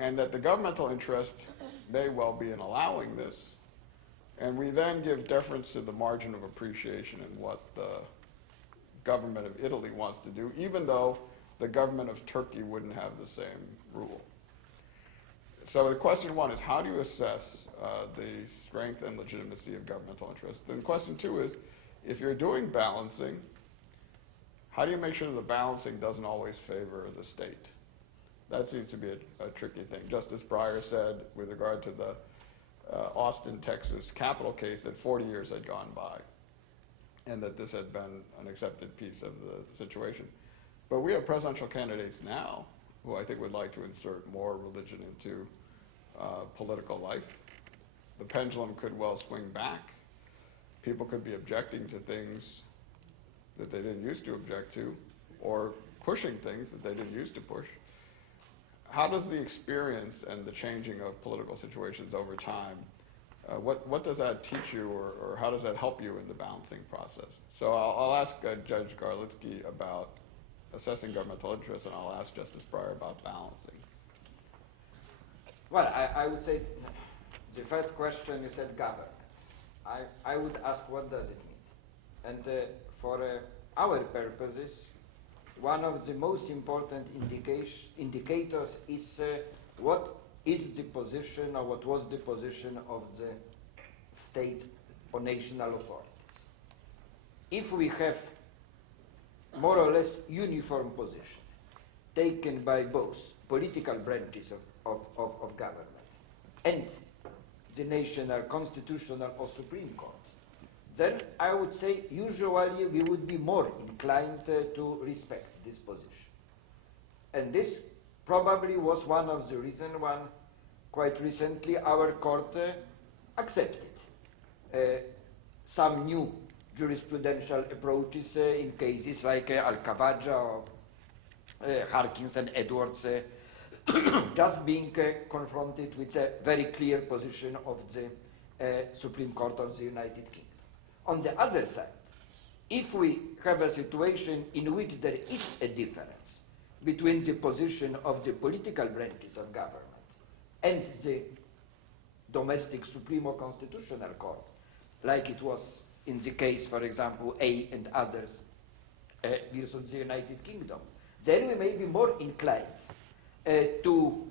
and that the governmental interest may well be in allowing this, and we then give deference to the margin of appreciation in what the government of Italy wants to do, even though the government of Turkey wouldn't have the same rule. So the question one is, how do you assess the strength and legitimacy of governmental interest? Then question two if you're doing balancing, how do you make sure that the balancing doesn't always favor the state? That seems to be a tricky thing. Justice Breyer said with regard to the Austin, Texas capital case that 40 years had gone by and that this had been an accepted piece of the situation. But we have presidential candidates now who I think would like to insert more religion into political life. The pendulum could well swing back. People could be objecting to things that they didn't used to object to, or pushing things that they didn't used to push. How does the experience and the changing of political situations over time, what does that teach you, or how does that help you in the balancing process? So I'll ask Judge Garlicki about assessing governmental interests, and I'll ask Justice Breyer about balancing. Well, I would say the first question you said government. I would ask what does it mean? And for our purposes, one of the most important indicators is what is the position or what was the position of the state or national authorities. If we have more or less uniform position taken by both political branches of government and the national constitutional or Supreme Court, then I would say usually we would be more inclined to respect this position. And this probably was one of the reasons why quite recently our court accepted some new jurisprudential approaches in cases like Alcavaja or Harkins and Edwards, just being confronted with a very clear position of the Supreme Court of the United Kingdom. On the other side, if we have a situation in which there is a difference between the position of the political branches of government and the domestic Supreme or Constitutional Court, like it was in the case, for example, A and others versus the United Kingdom, then we may be more inclined to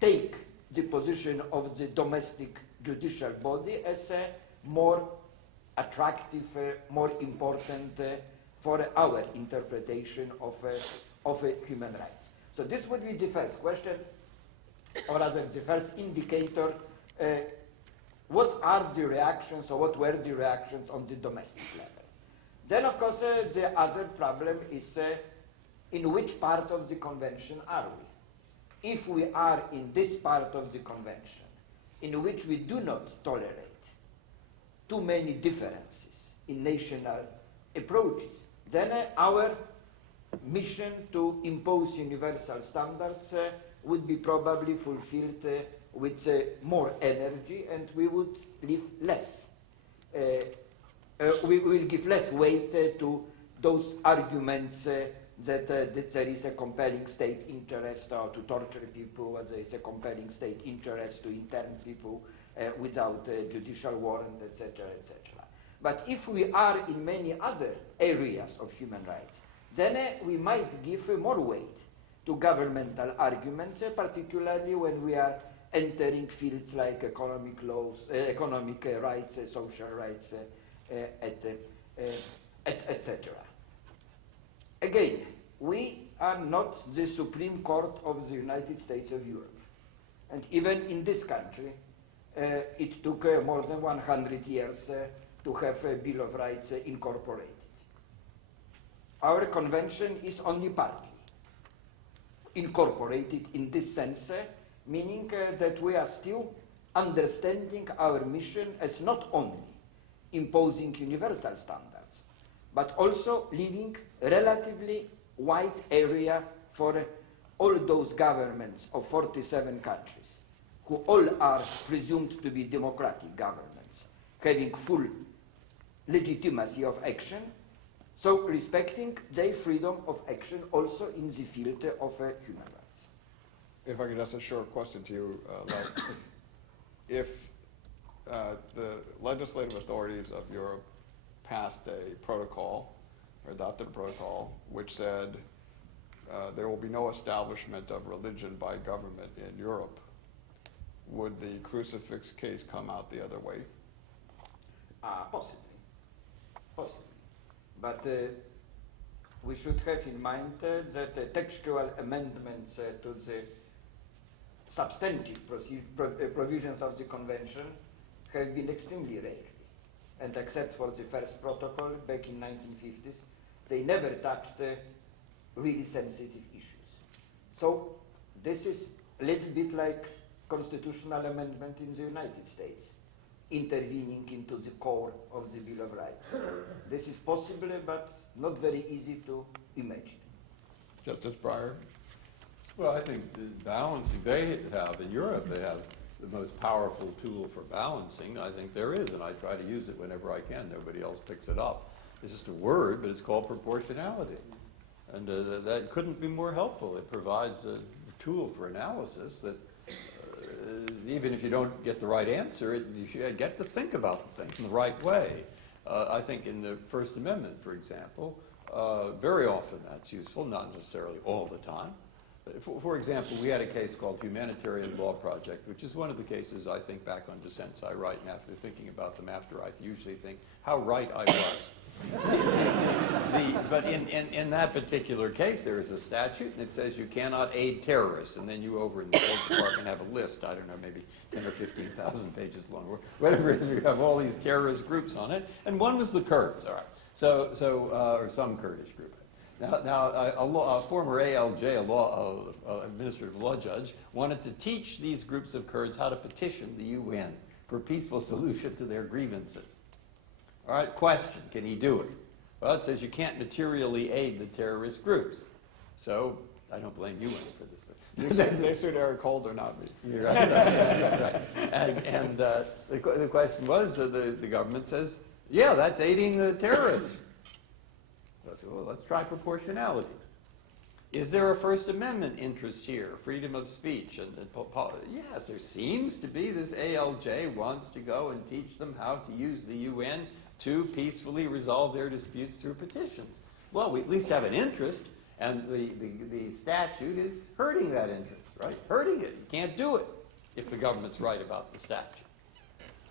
take the position of the domestic judicial body as a more attractive, more important for our interpretation of human rights. So this would be the first question, or rather the first indicator. What are the reactions, or what were the reactions on the domestic level? Then, of course, the other problem is in which part of the convention are we? If we are in this part of the convention, in which we do not tolerate too many differences in national approaches, then our mission to impose universal standards would be probably fulfilled with more energy, and we would live less. We will give less weight to those arguments that there is a compelling state interest to torture people, or there is a compelling state interest to intern people without judicial warrant, etc., etc. But if we are in many other areas of human rights, then we might give more weight to governmental arguments, particularly when we are entering fields like economic laws, economic rights, social rights, etc. Again, we are not the Supreme Court of the United States of Europe. And even in this country, it took more than 100 years to have a Bill of Rights incorporated. Our convention is only partly incorporated in this sense, meaning that we are still understanding our mission as not only imposing universal standards, but also leaving a relatively wide area for all those governments of 47 countries, who all are presumed to be democratic governments, having full legitimacy of action, so respecting their freedom of action also in the field of human rights. If I could ask a short question to you, Lech. If the legislative authorities of Europe passed a protocol, or adopted a protocol, which said there will be no establishment of religion by government in Europe, would the crucifix case come out the other way? Possibly. possible. But we should have in mind that textual amendments to the substantive provisions of the Convention have been extremely rare. And except for the first protocol back in 1950s, they never touched really sensitive issues. So this is a little bit like constitutional amendment in the United States, intervening into the core of the Bill of Rights. This is possible, but not very easy to imagine. Justice Breyer? Well, I think the balancing they have in Europe, they have the most powerful tool for balancing. I think there is, and I try to use it whenever I can. Nobody else picks it up. It's just a word, but it's called proportionality. And that couldn't be more helpful. It provides a tool for analysis that even if you don't get the right answer, you get to think about the thing in the right way. I think in the First Amendment, for example, very often that's useful, not necessarily all the time. For example, we had a case called Humanitarian Law Project, which is one of the cases I think back on dissents I write, and after thinking about them after, I usually think how right I was. But in that particular case, there is a statute, and it says you cannot aid terrorists, and then you over in the State Department have a list, I don't know, maybe 10 or 15,000 pages long, or whatever it is, you have all these terrorist groups on it, and one was the Kurds, all right, or some Kurdish group. Now, a former ALJ, administrative law judge, wanted to teach these groups of Kurds how to petition the UN for a peaceful solution to their grievances. All right, question, can he do it? Well, it says you can't materially aid the terrorist groups. So, I don't blame you for this. They sued Erik Koh, not me. You're right. And the question was, the government says, yeah, that's aiding the terrorists. So I said, well, let's try proportionality. Is there a First Amendment interest here, freedom of speech? Yes, there seems to be. This ALJ wants to go and teach them how to use the UN to peacefully resolve their disputes through petitions. Well, we at least have an interest, and the statute is hurting that interest, right? Hurting it. You can't do it if the government's right about the statute.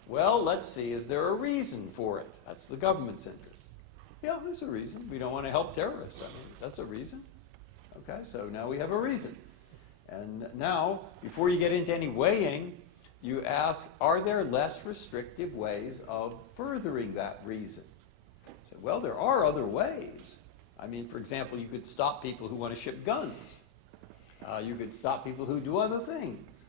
Well, let's see, is there a reason for it? That's the government's interest. Yeah, there's a reason. We don't want to help terrorists. I mean, that's a reason. Okay, so now we have a reason. And now, before you get into any weighing, you ask, are there less restrictive ways of furthering that reason? So, well, there are other ways. I mean, for example, you could stop people who want to ship guns. You could stop people who do other things.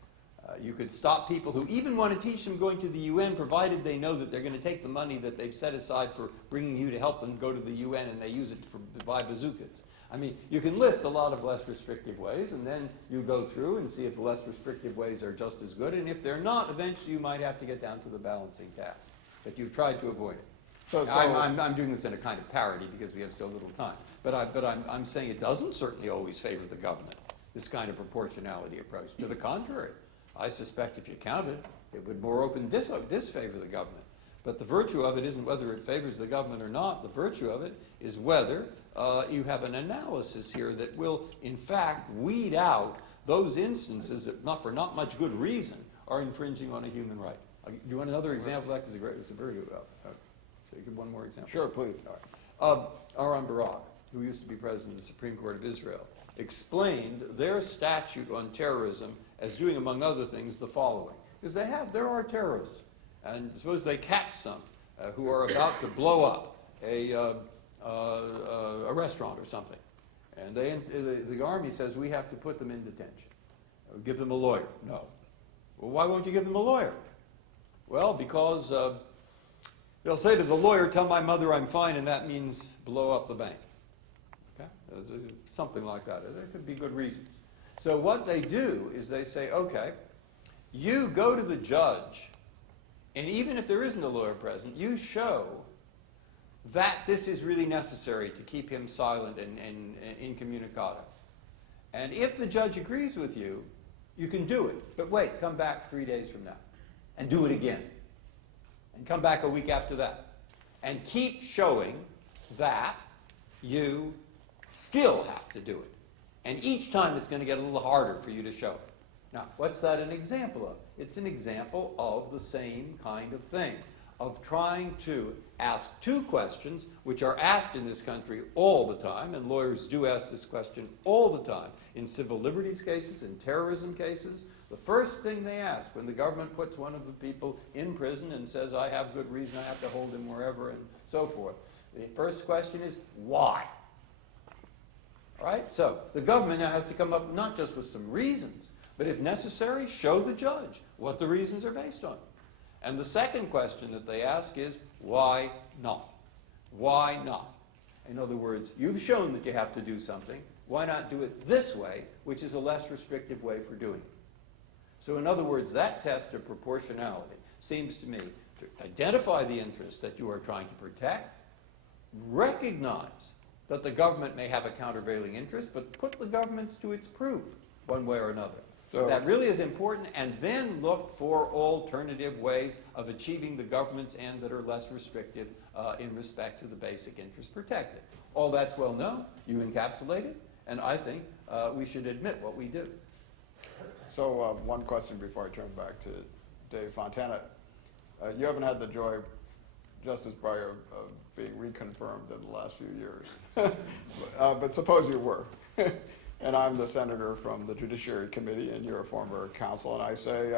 You could stop people who even want to teach them going to the UN, provided they know that they're going to take the money that they've set aside for bringing you to help them go to the UN, and they use it to buy bazookas. I mean, you can list a lot of less restrictive ways, and then you go through and see if the less restrictive ways are just as good, and if they're not, eventually you might have to get down to the balancing task. But you've tried to avoid it. So I'm doing this in a kind of parody because we have so little time. But I'm saying it doesn't certainly always favor the government, this kind of proportionality approach. To the contrary, I suspect if you counted, it would more often disfavor the government. But the virtue of it isn't whether it favors the government or not. The virtue of it is whether you have an analysis here that will, in fact, weed out those instances that, for not much good reason, are infringing on a human right. Do you want another example of that? Because it's a very good. So you give one more example. Sure, please. All right. Aaron Barak, who used to be president of the Supreme Court of Israel, explained their statute on terrorism as doing, among other things, the following. Because there are terrorists. And suppose they catch some who are about to blow up a restaurant or something. And the army says, we have to put them in detention. Give them a lawyer. No. Well, why won't you give them a lawyer? Well, because they'll say to the lawyer, tell my mother I'm fine, and that means blow up the bank. Okay? Something like that. There could be good reasons. So what they do is they say, okay, you go to the judge, and even if there isn't a lawyer present, you show that this is really necessary to keep him silent and incommunicado. And if the judge agrees with you, you can do it. But wait, come back 3 days from now and do it again. And come back a week after that. And keep showing that you still have to do it. And each time it's going to get a little harder for you to show it. Now, what's that an example of? It's an example of the same kind of thing. of trying to ask two questions, which are asked in this country all the time, and lawyers do ask this question all the time, in civil liberties cases, in terrorism cases. The first thing they ask when the government puts one of the people in prison and says, I have good reason, I have to hold him wherever, and so forth. The first question is, why? All right? So the government now has to come up not just with some reasons, but if necessary, show the judge what the reasons are based on. And the second question that they ask is, why not? Why not? In other words, you've shown that you have to do something. Why not do it this way, which is a less restrictive way for doing it? So in other words, that test of proportionality seems to me to identify the interests that you are trying to protect, recognize that the government may have a countervailing interest, but put the governments to its proof one way or another. So that really is important, and then look for alternative ways of achieving the government's end that are less restrictive in respect to the basic interest protected. All that's well known, you encapsulate it, and I think we should admit what we do. So one question before I turn back to Dave Fontana. You haven't had the joy, Justice Breyer, of being reconfirmed in the last few years. But suppose you were. And I'm the senator from the Judiciary Committee, and you're a former counsel, and I say,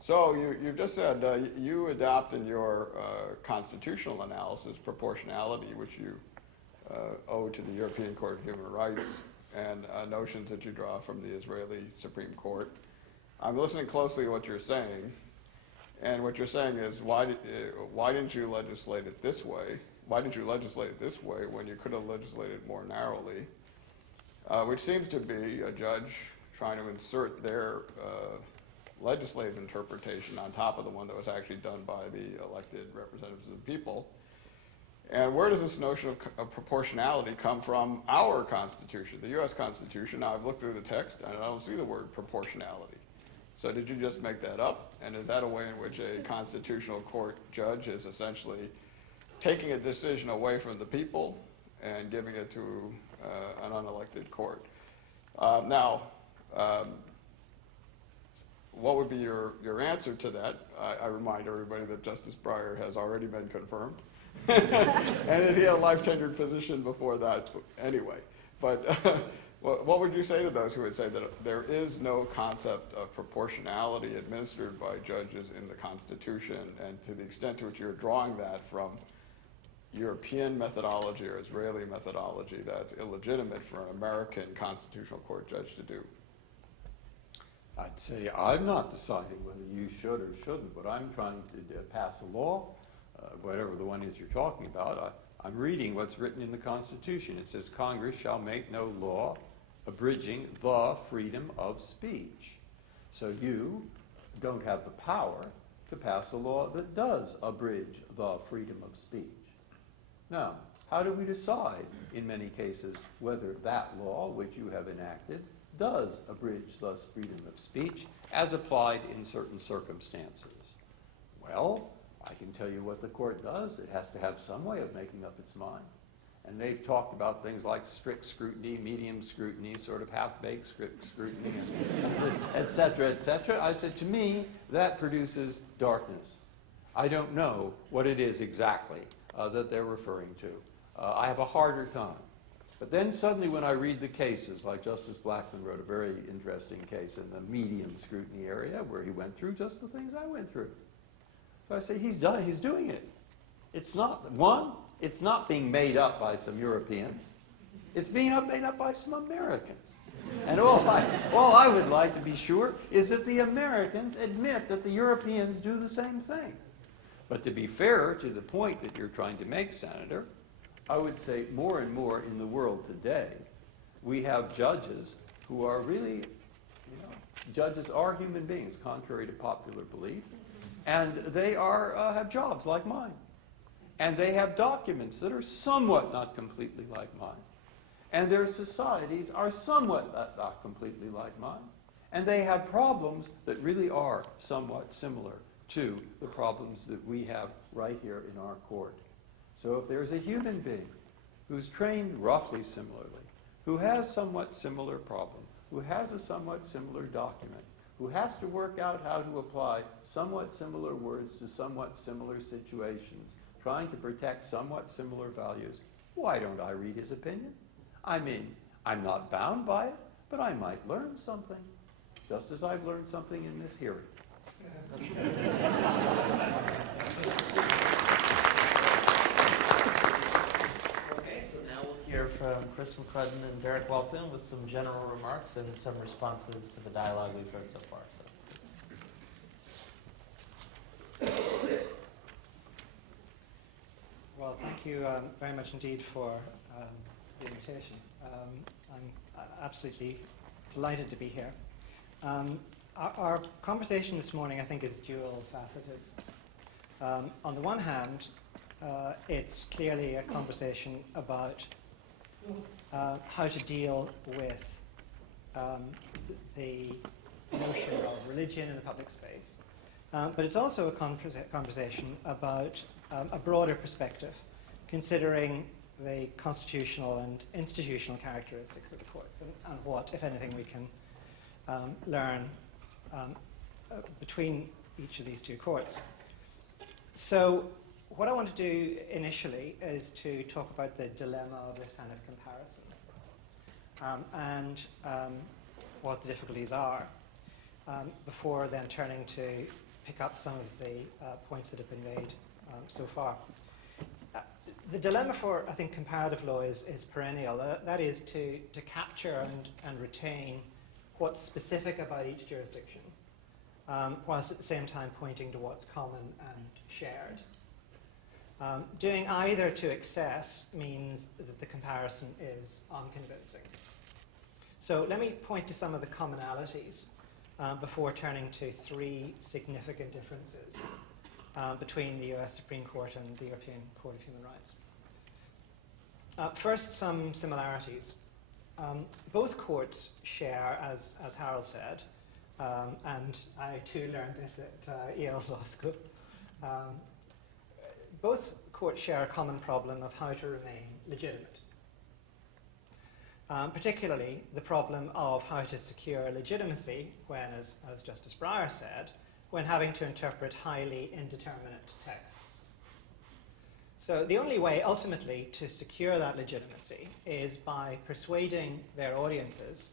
so you've just said you adopt in your constitutional analysis proportionality, which you owe to the European Court of Human Rights, and notions that you draw from the Israeli Supreme Court. I'm listening closely to what you're saying, and what you're saying is, why didn't you legislate it this way? Why did you legislate it this way when you could have legislated more narrowly? Which seems to be a judge trying to insert their legislative interpretation on top of the one that was actually done by the elected representatives of the people. And where does this notion of proportionality come from? Our Constitution, the U.S. Constitution. Now, I've looked through the text, and I don't see the word proportionality. So did you just make that up? And is that a way in which a constitutional court judge is essentially taking a decision away from the people and giving it to an unelected court? Now, what would be your answer to that? I remind everybody that Justice Breyer has already been confirmed. And that he had a life-tenured position before that anyway. But what would you say to those who would say that there is no concept of proportionality administered by judges in the Constitution, and to the extent to which you're drawing that from European methodology or Israeli methodology, that's illegitimate for an American constitutional court judge to do? I'd say I'm not deciding whether you should or shouldn't, but I'm trying to pass a law, whatever the one is you're talking about. I'm reading what's written in the Constitution. It says, Congress shall make no law abridging the freedom of speech. So you don't have the power to pass a law that does abridge the freedom of speech. Now, how do we decide, in many cases, whether that law, which you have enacted, does abridge thus freedom of speech, as applied in certain circumstances? Well, I can tell you what the court does. It has to have some way of making up its mind. And they've talked about things like strict scrutiny, medium scrutiny, sort of half-baked scrutiny, et cetera, et cetera. I said, to me, that produces darkness. I don't know what it is exactly that they're referring to. I have a harder time. But then suddenly when I read the cases, like Justice Blackmun wrote a very interesting case in the medium scrutiny area, where he went through just the things I went through. So I say, he's doing it. It's not, one, it's not being made up by some Europeans. It's being made up by some Americans. And all I would like to be sure is that the Americans admit that the Europeans do the same thing. But to be fair to the point that you're trying to make, Senator, I would say more and more in the world today, we have judges who are really, judges are human beings, contrary to popular belief. And they have jobs like mine. And they have documents that are somewhat not completely like mine. And their societies are somewhat not completely like mine. And they have problems that really are somewhat similar to the problems that we have right here in our court. So if there's a human being who's trained roughly similarly, who has somewhat similar problem, who has a somewhat similar document, who has to work out how to apply somewhat similar words to somewhat similar situations, trying to protect somewhat similar values. Why don't I read his opinion? I mean, I'm not bound by it, but I might learn something, just as I've learned something in this hearing. Okay, so now we'll hear from Chris McCrudden and Derek Walton with some general remarks and some responses to the dialogue we've heard so far. Well, thank you very much indeed for the invitation. I'm absolutely delighted to be here. Our conversation this morning, I think, is dual-faceted. On the one hand, it's clearly a conversation about how to deal with the notion of religion in the public space. But it's also a conversation about a broader perspective, considering the constitutional and institutional characteristics of the courts and what, if anything, we can learn between each of these two courts. So what I want to do initially is to talk about the dilemma of this kind of comparison and what the difficulties are, before then turning to pick up some of the points that have been made so far. The dilemma for, I think, comparative law is perennial. That is to capture and retain what's specific about each jurisdiction, whilst at the same time pointing to what's common and shared. Doing either to excess means that the comparison is unconvincing. So let me point to some of the commonalities before turning to three significant differences between the US Supreme Court and the European Court of Human Rights. First, some similarities. Both courts share, as Harold said, and I too learned this at Yale Law School, both courts share a common problem of how to remain legitimate. Particularly the problem of how to secure legitimacy when, as Justice Breyer said, when having to interpret highly indeterminate texts. So the only way ultimately to secure that legitimacy is by persuading their audiences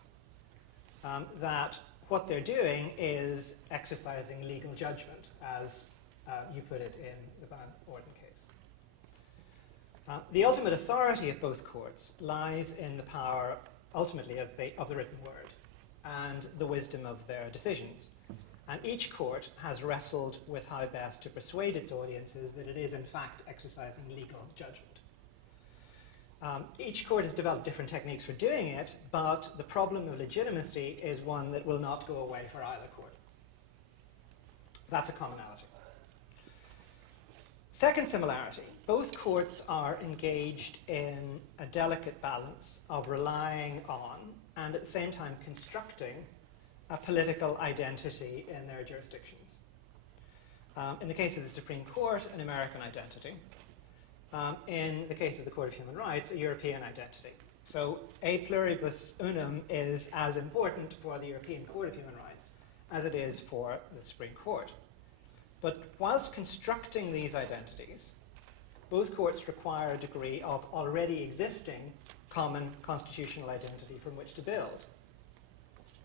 that what they're doing is exercising legal judgment, as you put it in the Van Orden case. The ultimate authority of both courts lies in the power, ultimately, of the written word and the wisdom of their decisions. And each court has wrestled with how best to persuade its audiences that it is, in fact, exercising legal judgment. Each court has developed different techniques for doing it, but the problem of legitimacy is one that will not go away for either court. That's a commonality. Second similarity, both courts are engaged in a delicate balance of relying on and at the same time constructing a political identity in their jurisdictions. In the case of the Supreme Court, an American identity. In the case of the Court of Human Rights, a European identity. So a pluribus unum is as important for the European Court of Human Rights as it is for the Supreme Court. But whilst constructing these identities, both courts require a degree of already existing common constitutional identity from which to build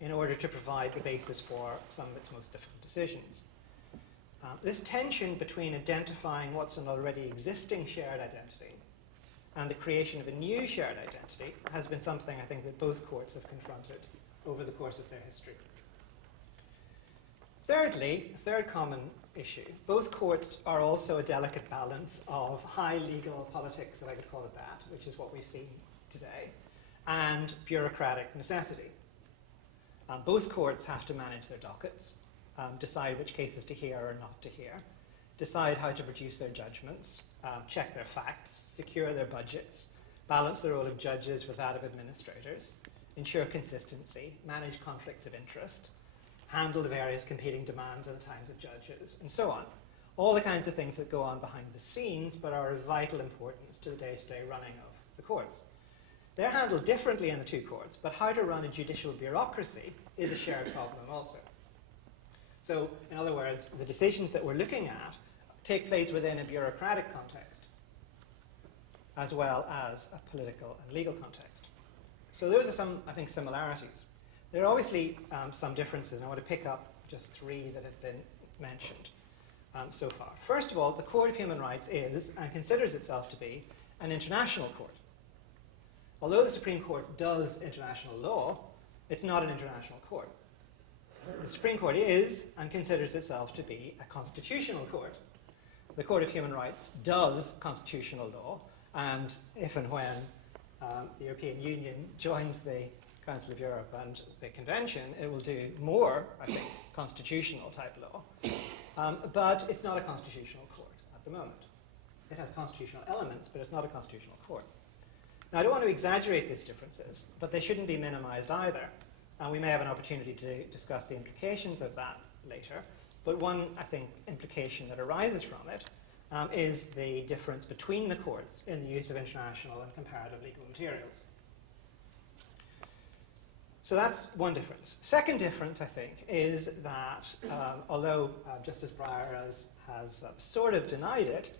in order to provide the basis for some of its most difficult decisions. This tension between identifying what's an already existing shared identity and the creation of a new shared identity has been something I think that both courts have confronted over the course of their history. Thirdly, a third common issue, both courts are also a delicate balance of high legal politics, if I could call it that, which is what we've seen today, and bureaucratic necessity. Both courts have to manage their dockets, decide which cases to hear or not to hear, decide how to produce their judgments, check their facts, secure their budgets, balance the role of judges with that of administrators, ensure consistency, manage conflicts of interest, handle the various competing demands and times of judges, and so on. All the kinds of things that go on behind the scenes but are of vital importance to the day-to-day running of the courts. They're handled differently in the two courts, but how to run a judicial bureaucracy is a shared problem also. So, in other words, the decisions that we're looking at take place within a bureaucratic context, as well as a political and legal context. So those are some, I think, similarities. There are obviously some differences, and I want to pick up just three that have been mentioned so far. First of all, the Court of Human Rights is, and considers itself to be, an international court. Although the Supreme Court does international law, it's not an international court. The Supreme Court is, and considers itself to be, a constitutional court. The Court of Human Rights does constitutional law, and if and when the European Union joins the Council of Europe and the Convention, it will do more, I think, constitutional type law. But it's not a constitutional court at the moment. It has constitutional elements, but it's not a constitutional court. Now, I don't want to exaggerate these differences, but they shouldn't be minimized either. And we may have an opportunity to discuss the implications of that later. But one, I think, implication that arises from it is the difference between the courts in the use of international and comparative legal materials. So that's one difference. Second difference, I think, is that although Justice Breyer has sort of denied it,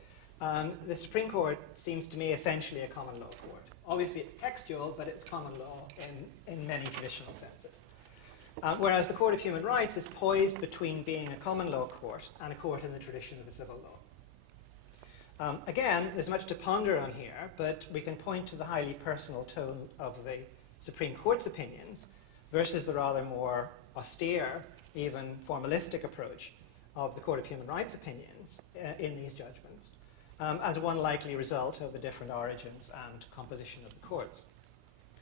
the Supreme Court seems to me essentially a common law court. Obviously, it's textual, but it's common law in many traditional senses. Whereas the Court of Human Rights is poised between being a common law court and a court in the tradition of the civil law. Again, there's much to ponder on here, but we can point to the highly personal tone of the Supreme Court's opinions versus the rather more austere, even formalistic approach of the Court of Human Rights opinions in these judgments, as one likely result of the different origins and composition of the courts.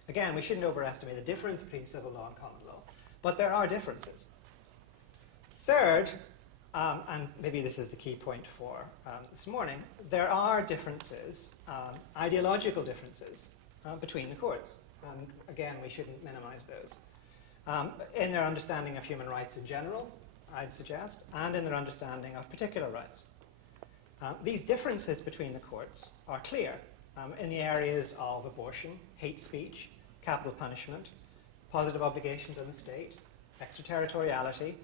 Again, we shouldn't overestimate the difference between civil law and common law, but there are differences. Third, and maybe this is the key point for this morning, there are differences, ideological differences, between the courts. And again, we shouldn't minimize those. In their understanding of human rights in general, I'd suggest, and in their understanding of particular rights. These differences between the courts are clear in the areas of abortion, hate speech, capital punishment, positive obligations on the state, extraterritoriality,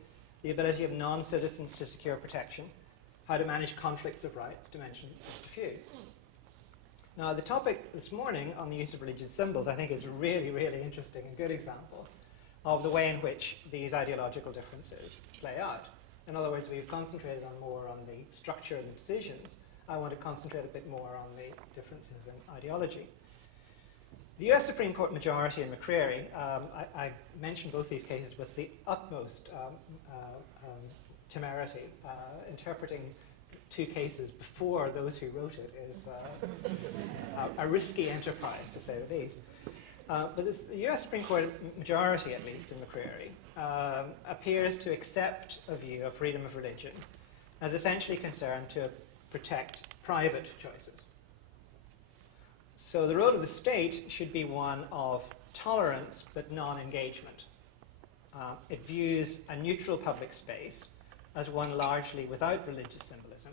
the ability of non-citizens to secure protection, how to manage conflicts of rights, to mention just a few. Now, the topic this morning on the use of religious symbols, I think, is a really, really interesting and good example of the way in which these ideological differences play out. In other words, we've concentrated more on the structure and the decisions. I want to concentrate a bit more on the differences in ideology. The US Supreme Court majority in McCreary, I mentioned both these cases with the utmost temerity. Interpreting two cases before those who wrote it is a risky enterprise, to say the least. But the US Supreme Court majority, at least in McCreary, appears to accept a view of freedom of religion as essentially concerned to protect private choices. So the role of the state should be one of tolerance but non-engagement. It views a neutral public space as one largely without religious symbolism.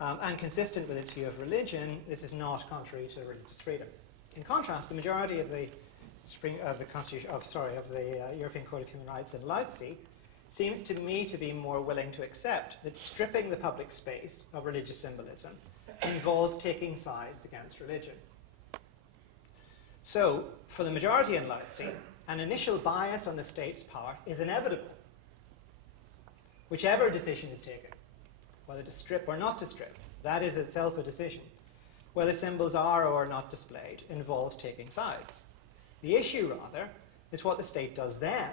And consistent with its view of religion, this is not contrary to religious freedom. In contrast, the majority of the European Court of Human Rights in Leipzig seems to me to be more willing to accept that stripping the public space of religious symbolism involves taking sides against religion. So, for the majority in Leipzig, an initial bias on the state's part is inevitable, whichever decision is taken, whether to strip or not to strip. That is itself a decision. Whether symbols are or are not displayed involves taking sides. The issue, rather, is what the state does then,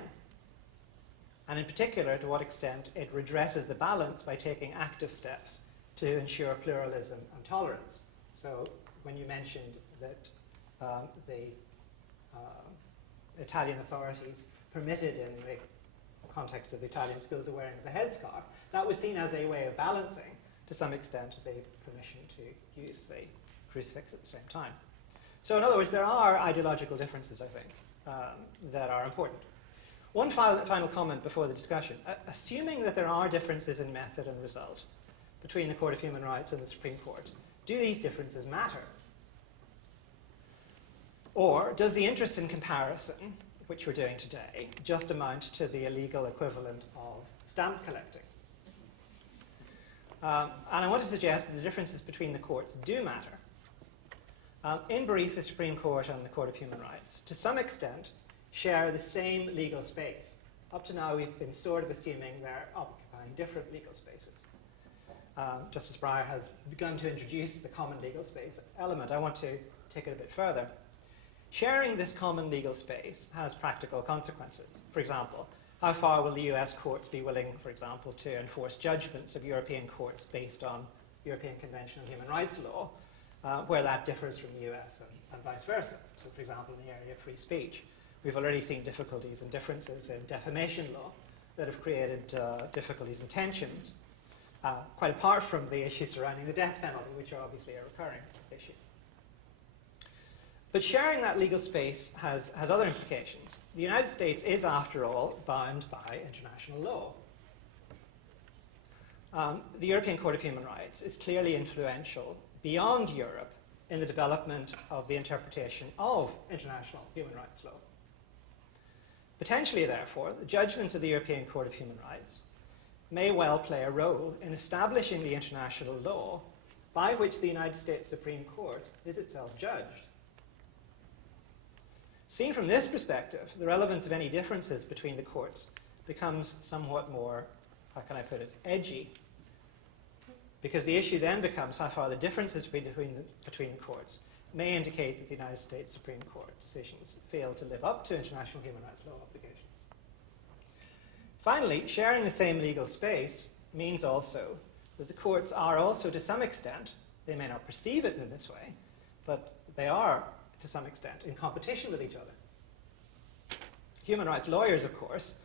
and in particular, to what extent it redresses the balance by taking active steps to ensure pluralism and tolerance. So, when you mentioned that the Italian authorities permitted, in the context of the Italian schools, the wearing of the headscarf, that was seen as a way of balancing, to some extent, the permission to use the crucifix at the same time. So in other words, there are ideological differences, I think, that are important. One final comment before the discussion. Assuming that there are differences in method and result between the Court of Human Rights and the Supreme Court, do these differences matter? Or does the interest in comparison, which we're doing today, just amount to the illegal equivalent of stamp collecting. And I want to suggest that the differences between the courts do matter. In brief, the Supreme Court and the Court of Human Rights, to some extent, share the same legal space. Up to now, we've been sort of assuming they're occupying different legal spaces. Justice Breyer has begun to introduce the common legal space element. I want to take it a bit further. Sharing this common legal space has practical consequences. For example, how far will the US courts be willing, for example, to enforce judgments of European courts based on European Convention on Human Rights law, where that differs from the US and vice versa? So, for example, in the area of free speech, we've already seen difficulties and differences in defamation law that have created difficulties and tensions, quite apart from the issues surrounding the death penalty, which are obviously a recurring issue. But sharing that legal space has other implications. The United States is, after all, bound by international law. The European Court of Human Rights is clearly influential beyond Europe in the development of the interpretation of international human rights law. Potentially, therefore, the judgments of the European Court of Human Rights may well play a role in establishing the international law by which the United States Supreme Court is itself judged. Seen from this perspective, the relevance of any differences between the courts becomes somewhat more, how can I put it, edgy, because the issue then becomes how far the differences between the courts may indicate that the United States Supreme Court decisions fail to live up to international human rights law obligations. Finally, sharing the same legal space means also that the courts are also, to some extent, they may not perceive it in this way, but they are, to some extent, in competition with each other. Human rights lawyers, of course,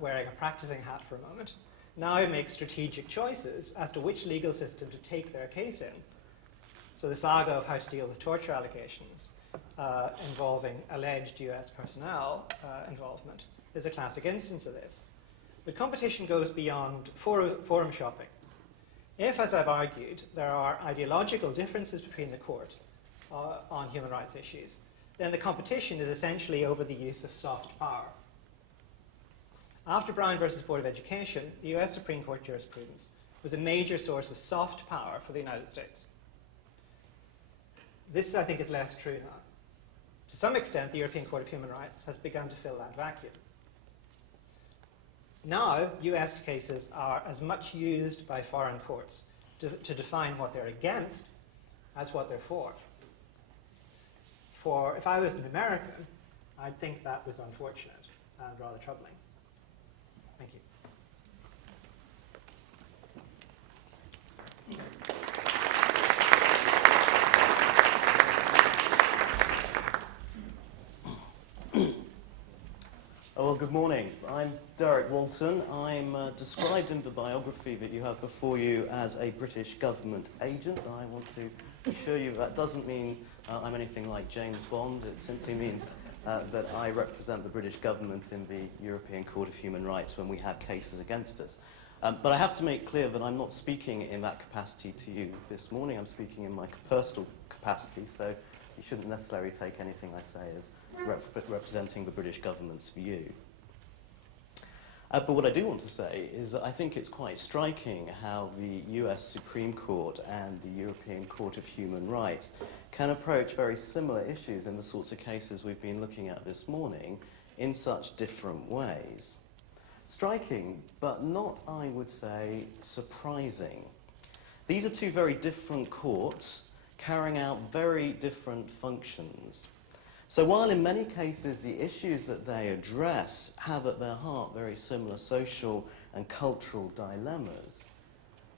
wearing a practicing hat for a moment, now make strategic choices as to which legal system to take their case in. So the saga of how to deal with torture allegations involving alleged US personnel involvement is a classic instance of this. But competition goes beyond forum shopping. If, as I've argued, there are ideological differences between the court on human rights issues, then the competition is essentially over the use of soft power. After Brown versus Board of Education, the US Supreme Court jurisprudence was a major source of soft power for the United States. This, I think, is less true now. To some extent, the European Court of Human Rights has begun to fill that vacuum. Now, US cases are as much used by foreign courts to define what they're against as what they're for. If I was an American, I'd think that was unfortunate and rather troubling. Thank you. Well, good morning. I'm Derek Walton. I'm described in the biography that you have before you as a British government agent. I want to assure you that doesn't mean I'm anything like James Bond. It simply means that I represent the British government in the European Court of Human Rights when we have cases against us. But I have to make clear that I'm not speaking in that capacity to you this morning. I'm speaking in my personal capacity, so you shouldn't necessarily take anything I say as representing the British government's view. But what I do want to say is that I think it's quite striking how the US Supreme Court and the European Court of Human Rights can approach very similar issues in the sorts of cases we've been looking at this morning in such different ways. Striking, but not, I would say, surprising. These are two very different courts carrying out very different functions. So while in many cases the issues that they address have at their heart very similar social and cultural dilemmas,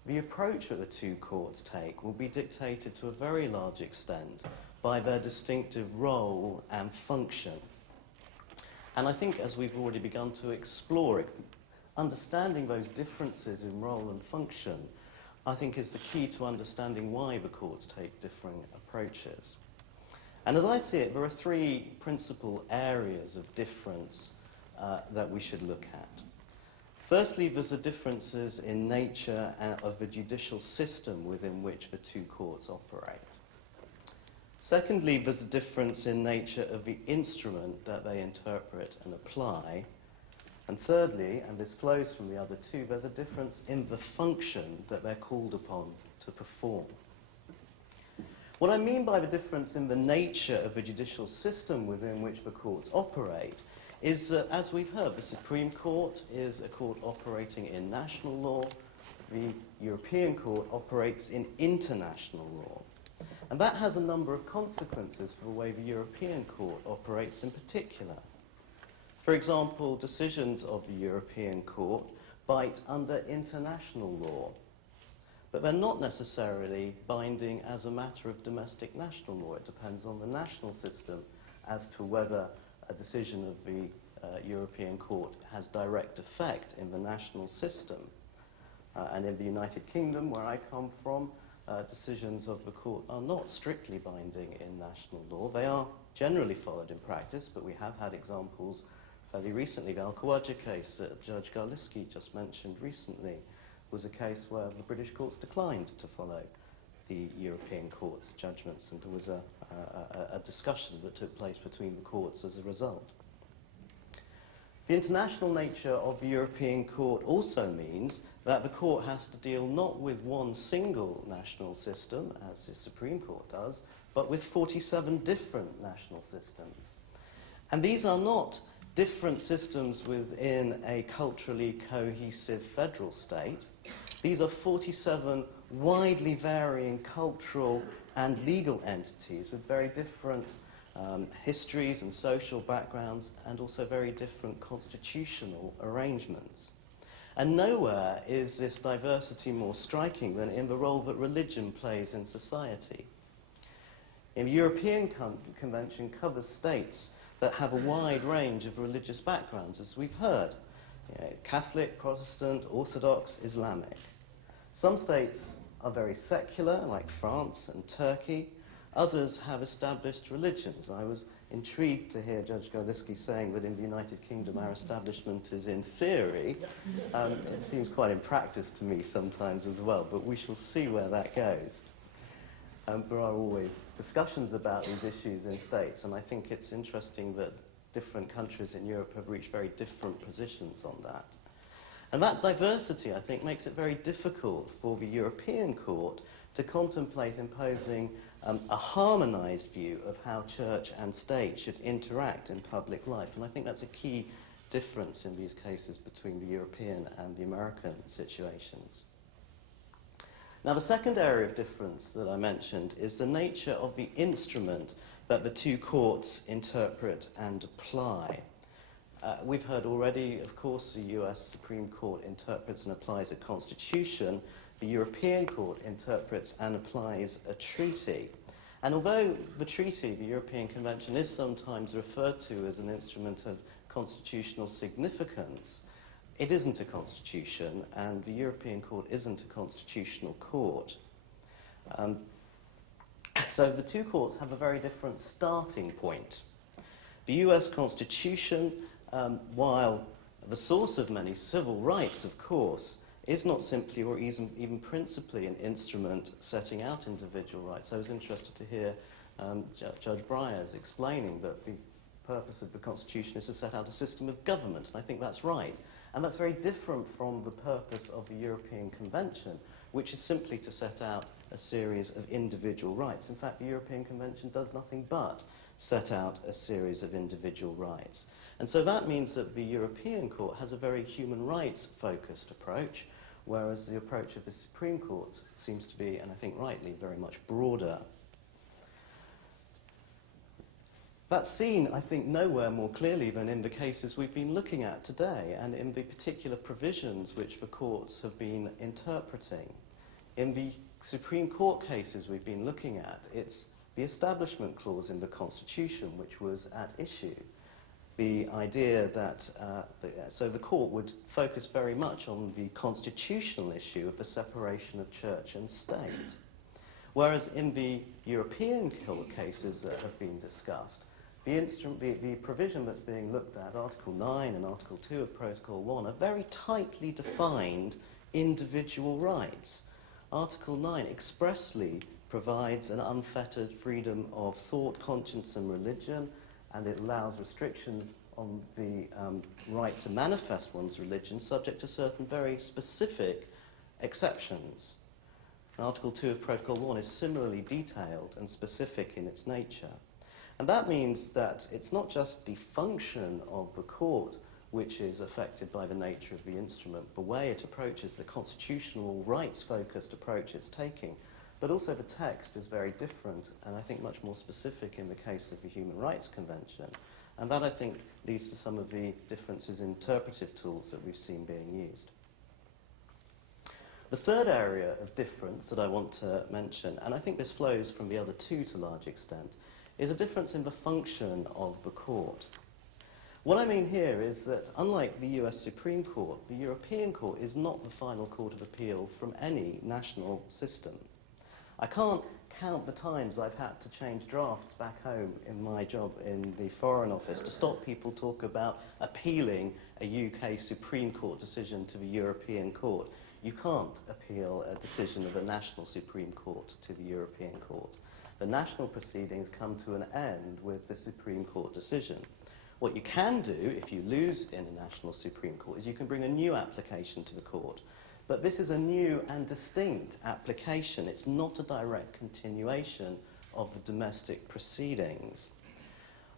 the approach that the two courts take will be dictated to a very large extent by their distinctive role and function. And I think as we've already begun to explore it, understanding those differences in role and function, I think is the key to understanding why the courts take differing approaches. And as I see it, there are three principal areas of difference that we should look at. Firstly, there's the differences in nature of the judicial system within which the two courts operate. Secondly, there's a difference in nature of the instrument that they interpret and apply. And thirdly, and this flows from the other two, there's a difference in the function that they're called upon to perform. What I mean by the difference in the nature of the judicial system within which the courts operate is that, as we've heard, the Supreme Court is a court operating in national law. The European Court operates in international law. And that has a number of consequences for the way the European Court operates in particular. For example, decisions of the European Court bite under international law, but they're not necessarily binding as a matter of domestic national law. It depends on the national system as to whether a decision of the European Court has direct effect in the national system. And in the United Kingdom, where I come from, decisions of the court are not strictly binding in national law. They are generally followed in practice, but we have had examples fairly recently. The Al-Khawaja case that Judge Garlicki just mentioned recently was a case where the British courts declined to follow the European Court's judgments, and there was a discussion that took place between the courts as a result. The international nature of the European Court also means that the court has to deal not with one single national system, as the Supreme Court does, but with 47 different national systems. And these are not different systems within a culturally cohesive federal state. These are 47 widely varying cultural and legal entities with very different histories and social backgrounds, and also very different constitutional arrangements. And nowhere is this diversity more striking than in the role that religion plays in society. The European Convention covers states that have a wide range of religious backgrounds, as we've heard. Catholic, Protestant, Orthodox, Islamic. Some states are very secular, like France and Turkey. Others have established religions. I was intrigued to hear Judge Garlicki saying that in the United Kingdom our establishment is in theory. It seems quite in practice to me sometimes as well, but we shall see where that goes. There are always discussions about these issues in states, and I think it's interesting that different countries in Europe have reached very different positions on that. And that diversity, I think, makes it very difficult for the European Court to contemplate imposing a harmonized view of how church and state should interact in public life. And I think that's a key difference in these cases between the European and the American situations. Now, the second area of difference that I mentioned is the nature of the instrument that the two courts interpret and apply. We've heard already, of course, the US Supreme Court interprets and applies a constitution. The European Court interprets and applies a treaty. And although the treaty, the European Convention, is sometimes referred to as an instrument of constitutional significance, it isn't a constitution, and the European Court isn't a constitutional court. So the two courts have a very different starting point. The US Constitution, while the source of many civil rights, of course, is not simply or even principally an instrument setting out individual rights. I was interested to hear Judge Breyer's explaining that the purpose of the Constitution is to set out a system of government, and I think that's right. And that's very different from the purpose of the European Convention, which is simply to set out a series of individual rights. In fact, the European Convention does nothing but set out a series of individual rights. And so that means that the European Court has a very human rights-focused approach, whereas the approach of the Supreme Court seems to be, and I think rightly, very much broader. That's seen, I think, nowhere more clearly than in the cases we've been looking at today, and in the particular provisions which the courts have been interpreting. In the Supreme Court cases we've been looking at, it's the Establishment Clause in the Constitution which was at issue. The idea that, so the court would focus very much on the constitutional issue of the separation of church and state. Whereas in the European court cases that have been discussed, the provision that's being looked at, Article 9 and Article 2 of Protocol 1, are very tightly defined individual rights. Article 9 expressly provides an unfettered freedom of thought, conscience and religion, and it allows restrictions on the right to manifest one's religion, subject to certain very specific exceptions. And Article 2 of Protocol 1 is similarly detailed and specific in its nature. And that means that it's not just the function of the court which is affected by the nature of the instrument, the way it approaches the constitutional rights-focused approach it's taking, but also the text is very different and I think much more specific in the case of the Human Rights Convention. And that, I think, leads to some of the differences in interpretive tools that we've seen being used. The third area of difference that I want to mention, and I think this flows from the other two to a large extent, is a difference in the function of the court. What I mean here is that, unlike the US Supreme Court, the European Court is not the final court of appeal from any national system. I can't count the times I've had to change drafts back home in my job in the Foreign Office to stop people talk about appealing a UK Supreme Court decision to the European Court. You can't appeal a decision of a national Supreme Court to the European Court. The national proceedings come to an end with the Supreme Court decision. What you can do, if you lose in a national Supreme Court, is you can bring a new application to the court. But this is a new and distinct application. It's not a direct continuation of the domestic proceedings.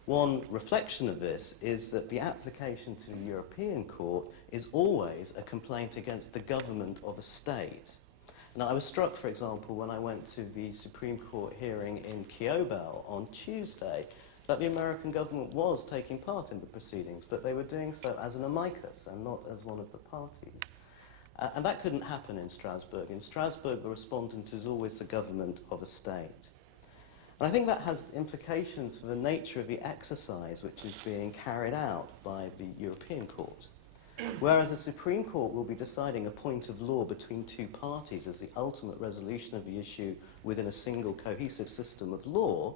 One reflection of this is that the application to the European Court is always a complaint against the government of a state. Now, I was struck, for example, when I went to the Supreme Court hearing in Kiobel on Tuesday, that the American government was taking part in the proceedings, but they were doing so as an amicus and not as one of the parties. And that couldn't happen in Strasbourg. In Strasbourg, the respondent is always the government of a state. And I think that has implications for the nature of the exercise which is being carried out by the European Court. Whereas the Supreme Court will be deciding a point of law between two parties as the ultimate resolution of the issue within a single cohesive system of law,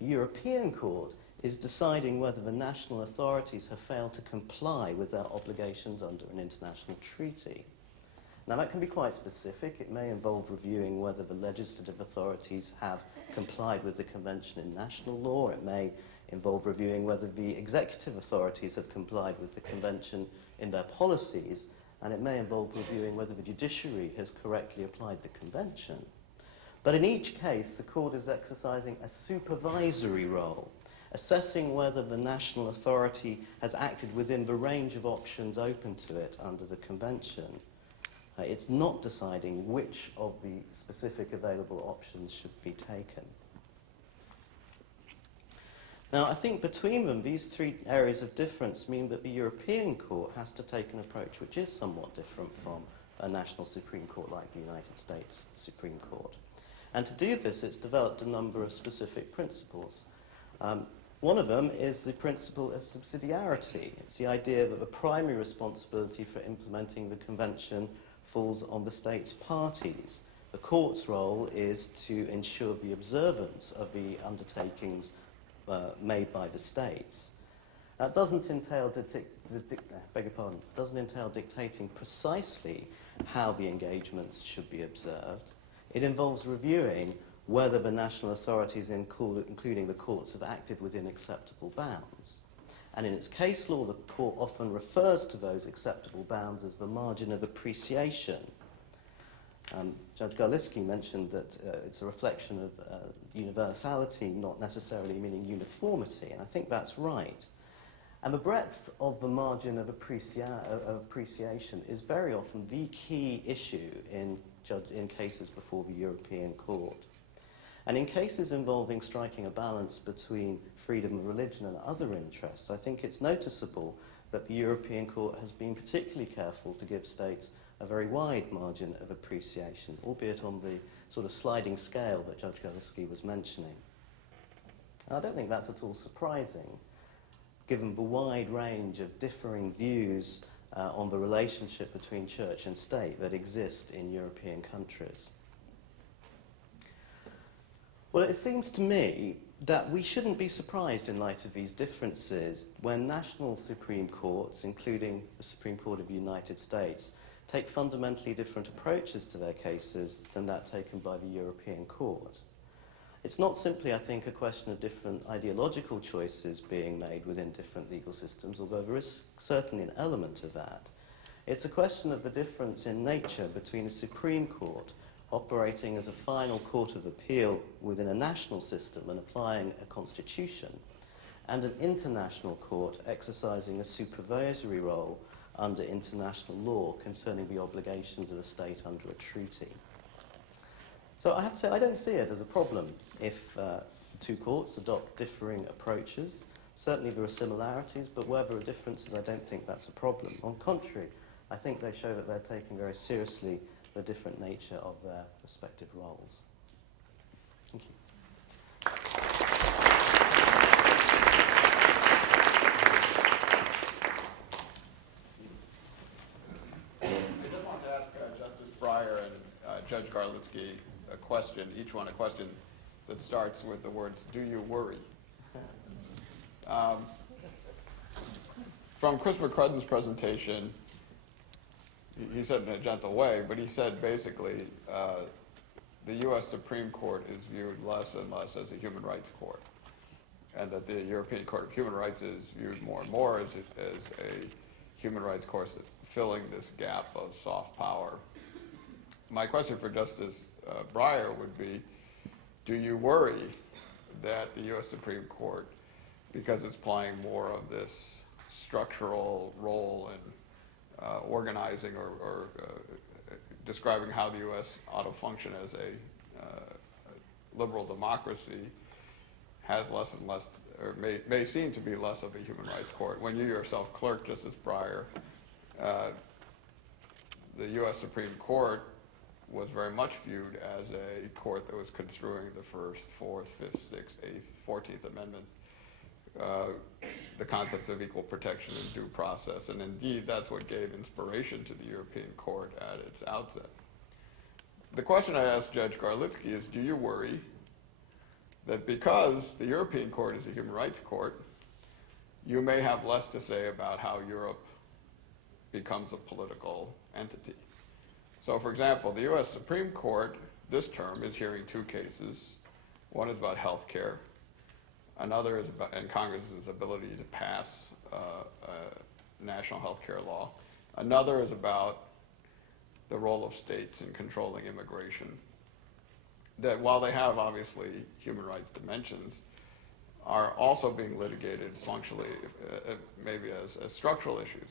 the European Court is deciding whether the national authorities have failed to comply with their obligations under an international treaty. Now, that can be quite specific. It may involve reviewing whether the legislative authorities have complied with the convention in national law. It may involve reviewing whether the executive authorities have complied with the convention in their policies, and it may involve reviewing whether the judiciary has correctly applied the convention. But in each case, the court is exercising a supervisory role, assessing whether the national authority has acted within the range of options open to it under the convention. It's not deciding which of the specific available options should be taken. Now, I think between them, these three areas of difference mean that the European Court has to take an approach which is somewhat different from a national Supreme Court like the United States Supreme Court. And to do this, it's developed a number of specific principles. One of them is the principle of subsidiarity. It's the idea that the primary responsibility for implementing the convention falls on the state's parties. The court's role is to ensure the observance of the undertakings made by the states. That doesn't entail dictating precisely how the engagements should be observed. It involves reviewing whether the national authorities, including the courts, have acted within acceptable bounds. And in its case law, the court often refers to those acceptable bounds as the margin of appreciation. Judge Garlicki mentioned that it's a reflection of universality, not necessarily meaning uniformity, and I think that's right. And the breadth of the margin of appreciation is very often the key issue in cases before the European Court. And in cases involving striking a balance between freedom of religion and other interests, I think it's noticeable that the European Court has been particularly careful to give states a very wide margin of appreciation, albeit on the sort of sliding scale that Judge Garlicki was mentioning. And I don't think that's at all surprising, given the wide range of differing views on the relationship between church and state that exist in European countries. Well, it seems to me that we shouldn't be surprised in light of these differences when national Supreme Courts, including the Supreme Court of the United States, take fundamentally different approaches to their cases than that taken by the European Court. It's not simply, I think, a question of different ideological choices being made within different legal systems, although there is certainly an element of that. It's a question of the difference in nature between a Supreme Court operating as a final court of appeal within a national system and applying a constitution, and an international court exercising a supervisory role under international law concerning the obligations of a state under a treaty. So I have to say, I don't see it as a problem if the two courts adopt differing approaches. Certainly there are similarities, but where there are differences, I don't think that's a problem. On the contrary, I think they show that they're taking very seriously the different nature of their respective roles. Thank you. I just want to ask Justice Breyer and Judge Garlicki a question, each one a question that starts with the words, do you worry? From Chris McCrudden's presentation, he said in a gentle way, but he said basically the U.S. Supreme Court is viewed less and less as a human rights court, and that the European Court of Human Rights is viewed more and more as a human rights court that's filling this gap of soft power. My question for Justice Breyer would be, do you worry that the U.S. Supreme Court, because it's playing more of this structural role in organizing or describing how the U.S. ought to function as a liberal democracy, has less and less, or may seem to be less of a human rights court? When you yourself clerked, Justice Breyer, the U.S. Supreme Court was very much viewed as a court that was construing the First, Fourth, Fifth, Sixth, Eighth, 14th Amendments, the concepts of equal protection and due process, and indeed that's what gave inspiration to the European Court at its outset. The question I asked Judge Garlicki is, do you worry that because the European Court is a human rights court, you may have less to say about how Europe becomes a political entity? So, for example, the U.S. Supreme Court this term is hearing two cases. One is about health care. Another is about, and Congress's ability to pass a national health care law. Another is about the role of states in controlling immigration. That while they have obviously human rights dimensions, are also being litigated functionally, maybe as structural issues.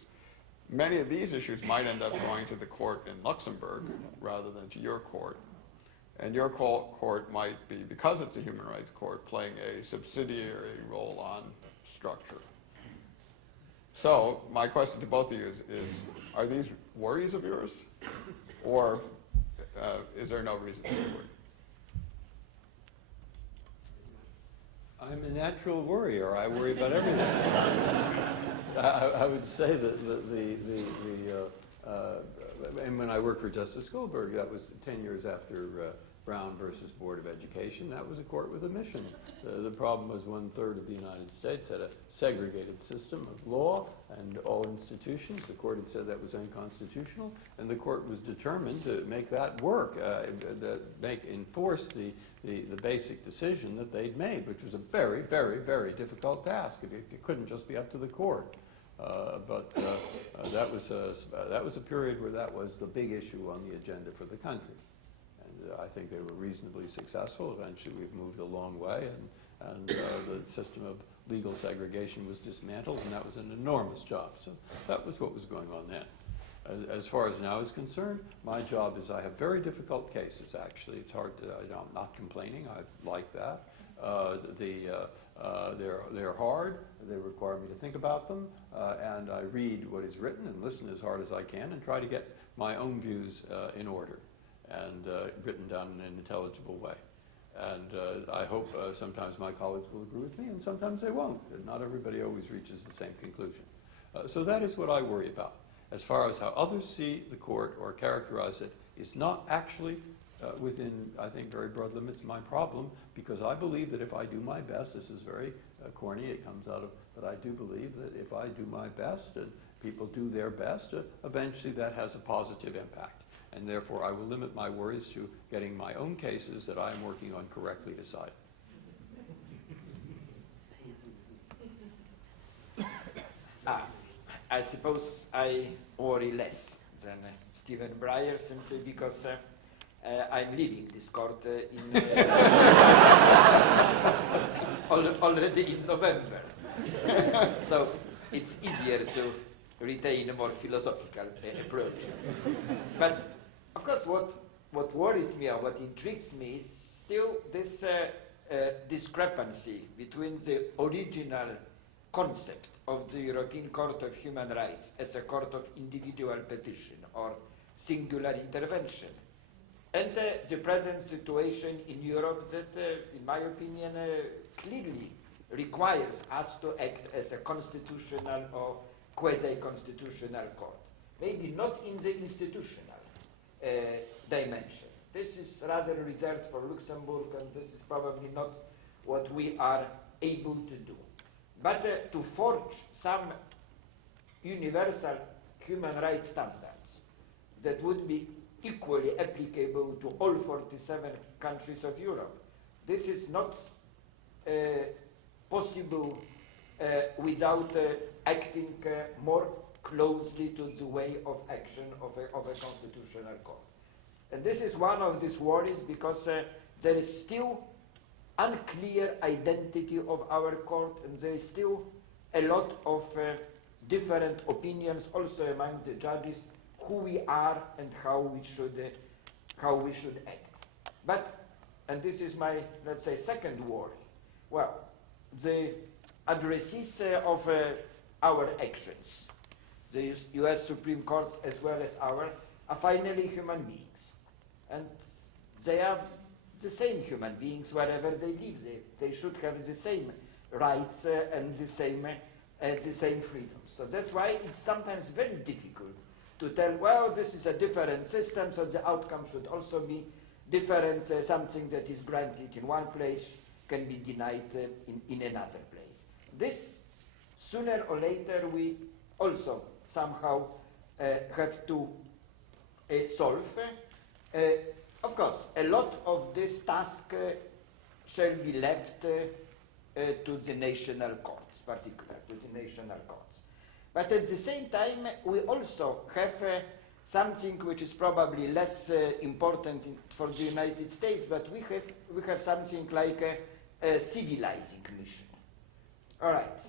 Many of these issues might end up going to the court in Luxembourg rather than to your court. And your court might be, because it's a human rights court, playing a subsidiary role on structure. So my question to both of you is are these worries of yours? Or is there no reason to be worried? I'm a natural worrier. I worry about everything. I would say that and when I worked for Justice Goldberg, that was 10 years after Brown versus Board of Education. That was a court with a mission. The problem was 1/3 of the United States had a segregated system of law and all institutions. The court had said that was unconstitutional, and the court was determined to make that work, enforce the basic decision that they'd made, which was a very, very, very difficult task. It couldn't just be up to the court. But that was a period where that was the big issue on the agenda for the country. And I think they were reasonably successful. Eventually we've moved a long way, and the system of legal segregation was dismantled, and that was an enormous job. So that was what was going on then. As far as now is concerned, my job is I have very difficult cases, actually. It's hard to, I'm not complaining, I like that. They're hard, they require me to think about them, and I read what is written and listen as hard as I can and try to get my own views in order and written down in an intelligible way. And I hope sometimes my colleagues will agree with me and sometimes they won't. Not everybody always reaches the same conclusion. So that is what I worry about. As far as how others see the court or characterize it, is not actually within, I think, very broad limits my problem, because I believe that if I do my best, this is very corny, it comes out of, but I do believe that if I do my best and people do their best, eventually that has a positive impact. and therefore I will limit my worries to getting my own cases that I am working on correctly decided. I suppose I worry less than Stephen Breyer, simply because I'm leaving this court already in November. So it's easier to retain a more philosophical approach. But of course, what worries me or what intrigues me is still this discrepancy between the original concept of the European Court of Human Rights as a court of individual petition or singular intervention, and the present situation in Europe that, in my opinion, clearly requires us to act as a constitutional or quasi-constitutional court. Maybe not in the institutional dimension. This is rather reserved for Luxembourg, and this is probably not what we are able to do. But to forge some universal human rights standards that would be equally applicable to all 47 countries of Europe, this is not possible without acting more closely to the way of action of a constitutional court. And this is one of these worries, because there is still unclear identity of our court, and there is still a lot of different opinions also among the judges who we are and how we should act. But, and this is my, let's say, second worry, well, the addressees of our actions, the US Supreme Courts as well as our, are finally human beings. And they are the same human beings wherever they live. They should have the same rights and the same freedoms. So that's why it's sometimes very difficult to tell, well, this is a different system, so the outcome should also be different. Something that is granted in one place can be denied in another place. This, sooner or later, we also somehow have to solve. Of course, a lot of this task shall be left to the national courts, particularly to the national courts. But at the same time, we also have something which is probably less important for the United States, but we have something like a civilizing mission. All right,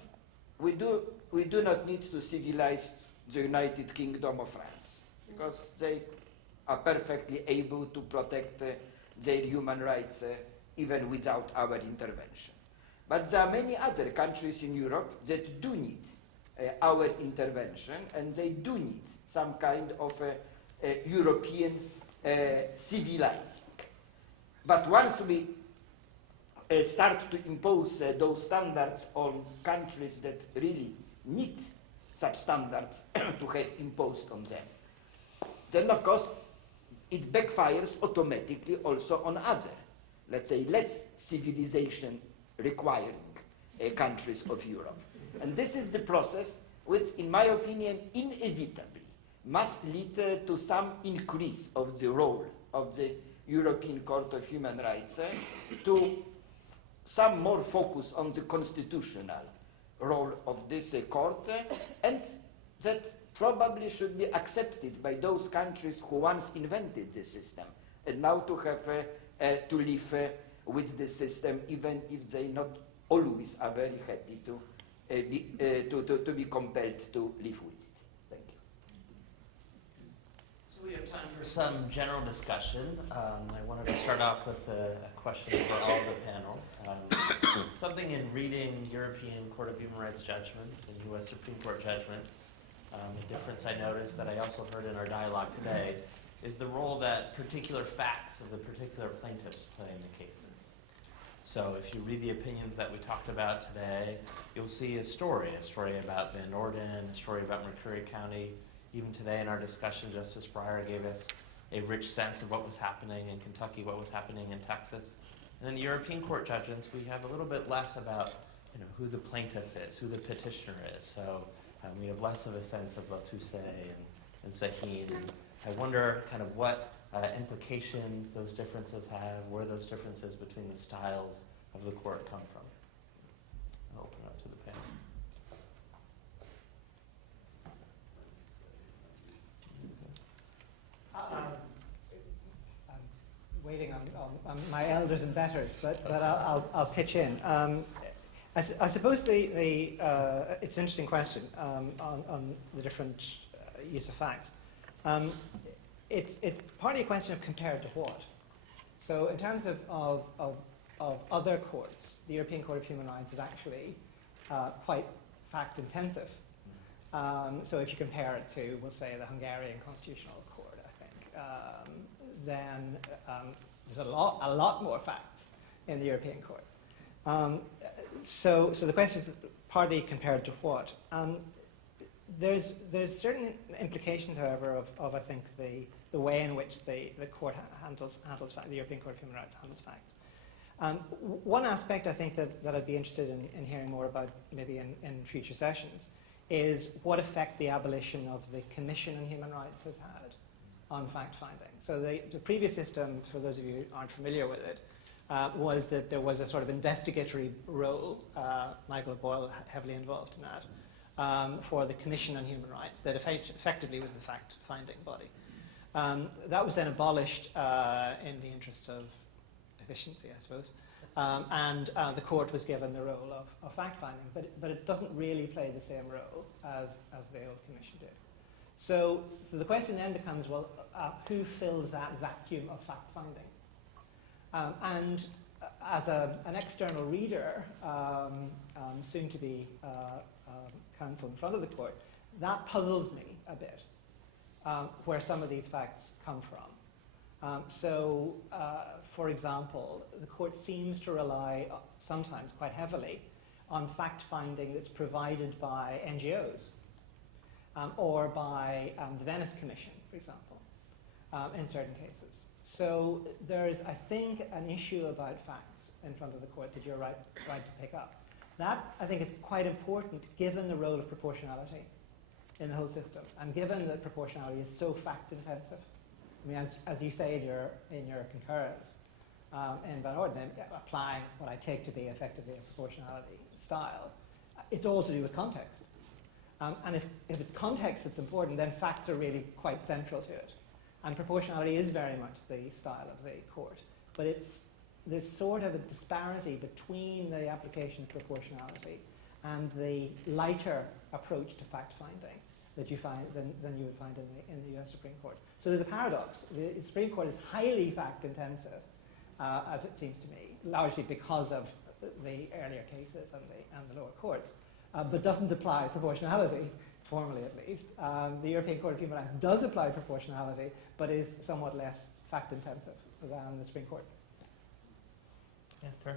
we do not need to civilize the United Kingdom of France, because they are perfectly able to protect their human rights even without our intervention. But there are many other countries in Europe that do need our intervention, and they do need some kind of European civilizing. But once we start to impose those standards on countries that really need such standards to have imposed on them, then of course it backfires automatically also on other, let's say, less civilization requiring countries of Europe. And this is the process which, in my opinion, inevitably must lead to some increase of the role of the European Court of Human Rights, to some more focus on the constitutional role of this court, and that probably should be accepted by those countries who once invented the system, and now to have to live with the system, even if they not always are very happy to be compelled to live with it. Thank you. So we have time for some general discussion. I wanted to start off with a question for all of the panel. Something in reading European Court of Human Rights judgments and U.S. Supreme Court judgments, a difference I noticed that I also heard in our dialogue today is the role that particular facts of the particular plaintiffs play in the cases. So if you read the opinions that we talked about today, you'll see a story about Van Orden, a story about McCreary County. Even today in our discussion, Justice Breyer gave us a rich sense of what was happening in Kentucky, what was happening in Texas. And in the European Court judgments, we have a little bit less about who the plaintiff is, who the petitioner is. So we have less of a sense of Latousse and Sahin I wonder kind of what implications those differences have, where those differences between the styles of the court come from. I'll open it up to the panel. I'm waiting on my elders and betters, but I'll pitch in. I suppose it's an interesting question on the different use of facts. It's partly a question of compared to what. So in terms of other courts, the European Court of Human Rights is actually quite fact-intensive. So if you compare it to, we'll say, the Hungarian Constitutional Court, I think, then there's a lot more facts in the European Court. So the question is partly compared to what. There's certain implications, however, of I think the way in which the court handles the European Court of Human Rights handles facts. One aspect I think that I'd be interested in hearing more about, maybe in future sessions, is what effect the abolition of the Commission on Human Rights has had on fact-finding. So the previous system, for those of you who aren't familiar with it, was that there was a sort of investigatory role, Michael Boyle heavily involved in that, for the Commission on Human Rights, that effectively was the fact-finding body. That was then abolished in the interests of efficiency, I suppose, and the court was given the role of fact-finding, but it doesn't really play the same role as the old Commission did. So the question then becomes, well, who fills that vacuum of fact-finding? And as an external reader, soon to be counsel in front of the court, that puzzles me a bit, where some of these facts come from. For example, the court seems to rely sometimes quite heavily on fact-finding that's provided by NGOs or by the Venice Commission, for example, in certain cases. So there's, I think, an issue about facts in front of the court that you're right to pick up. That, I think, is quite important given the role of proportionality in the whole system, and given that proportionality is so fact-intensive. I mean, as you say in your concurrence in Van Orden, applying what I take to be effectively a proportionality style, it's all to do with context. And if it's context that's important, then facts are really quite central to it. And proportionality is very much the style of the court. But there's sort of a disparity between the application of proportionality and the lighter approach to fact-finding that you find than you would find in the US Supreme Court. So there's a paradox. The Supreme Court is highly fact-intensive, as it seems to me, largely because of the earlier cases and the lower courts, but doesn't apply proportionality, formally at least. The European Court of Human Rights does apply proportionality, but is somewhat less fact-intensive than the Supreme Court. Yeah, sure.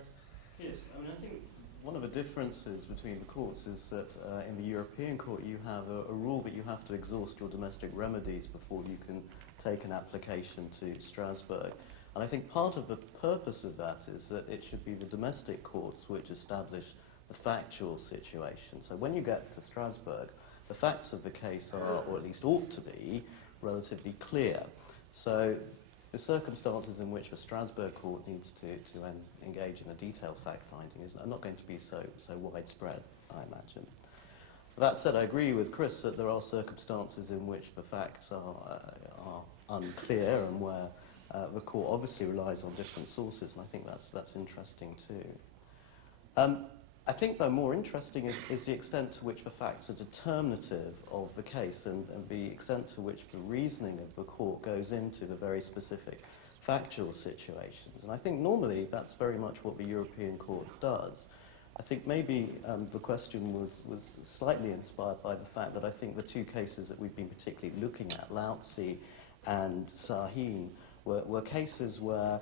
Yes, I mean, I think one of the differences between the courts is that in the European Court you have a rule that you have to exhaust your domestic remedies before you can take an application to Strasbourg. And I think part of the purpose of that is that it should be the domestic courts which establish the factual situation. So when you get to Strasbourg, the facts of the case are, or at least ought to be, relatively clear. So the circumstances in which the Strasbourg court needs to engage in a detailed fact-finding are not going to be so widespread, I imagine. That said, I agree with Chris that there are circumstances in which the facts are unclear and where the court obviously relies on different sources, and I think that's interesting too. I think, though, more interesting is the extent to which the facts are determinative of the case and the extent to which the reasoning of the court goes into the very specific factual situations. And I think normally that's very much what the European Court does. I think maybe the question was slightly inspired by the fact that I think the two cases that we've been particularly looking at, Lautsi and Sahin, were cases where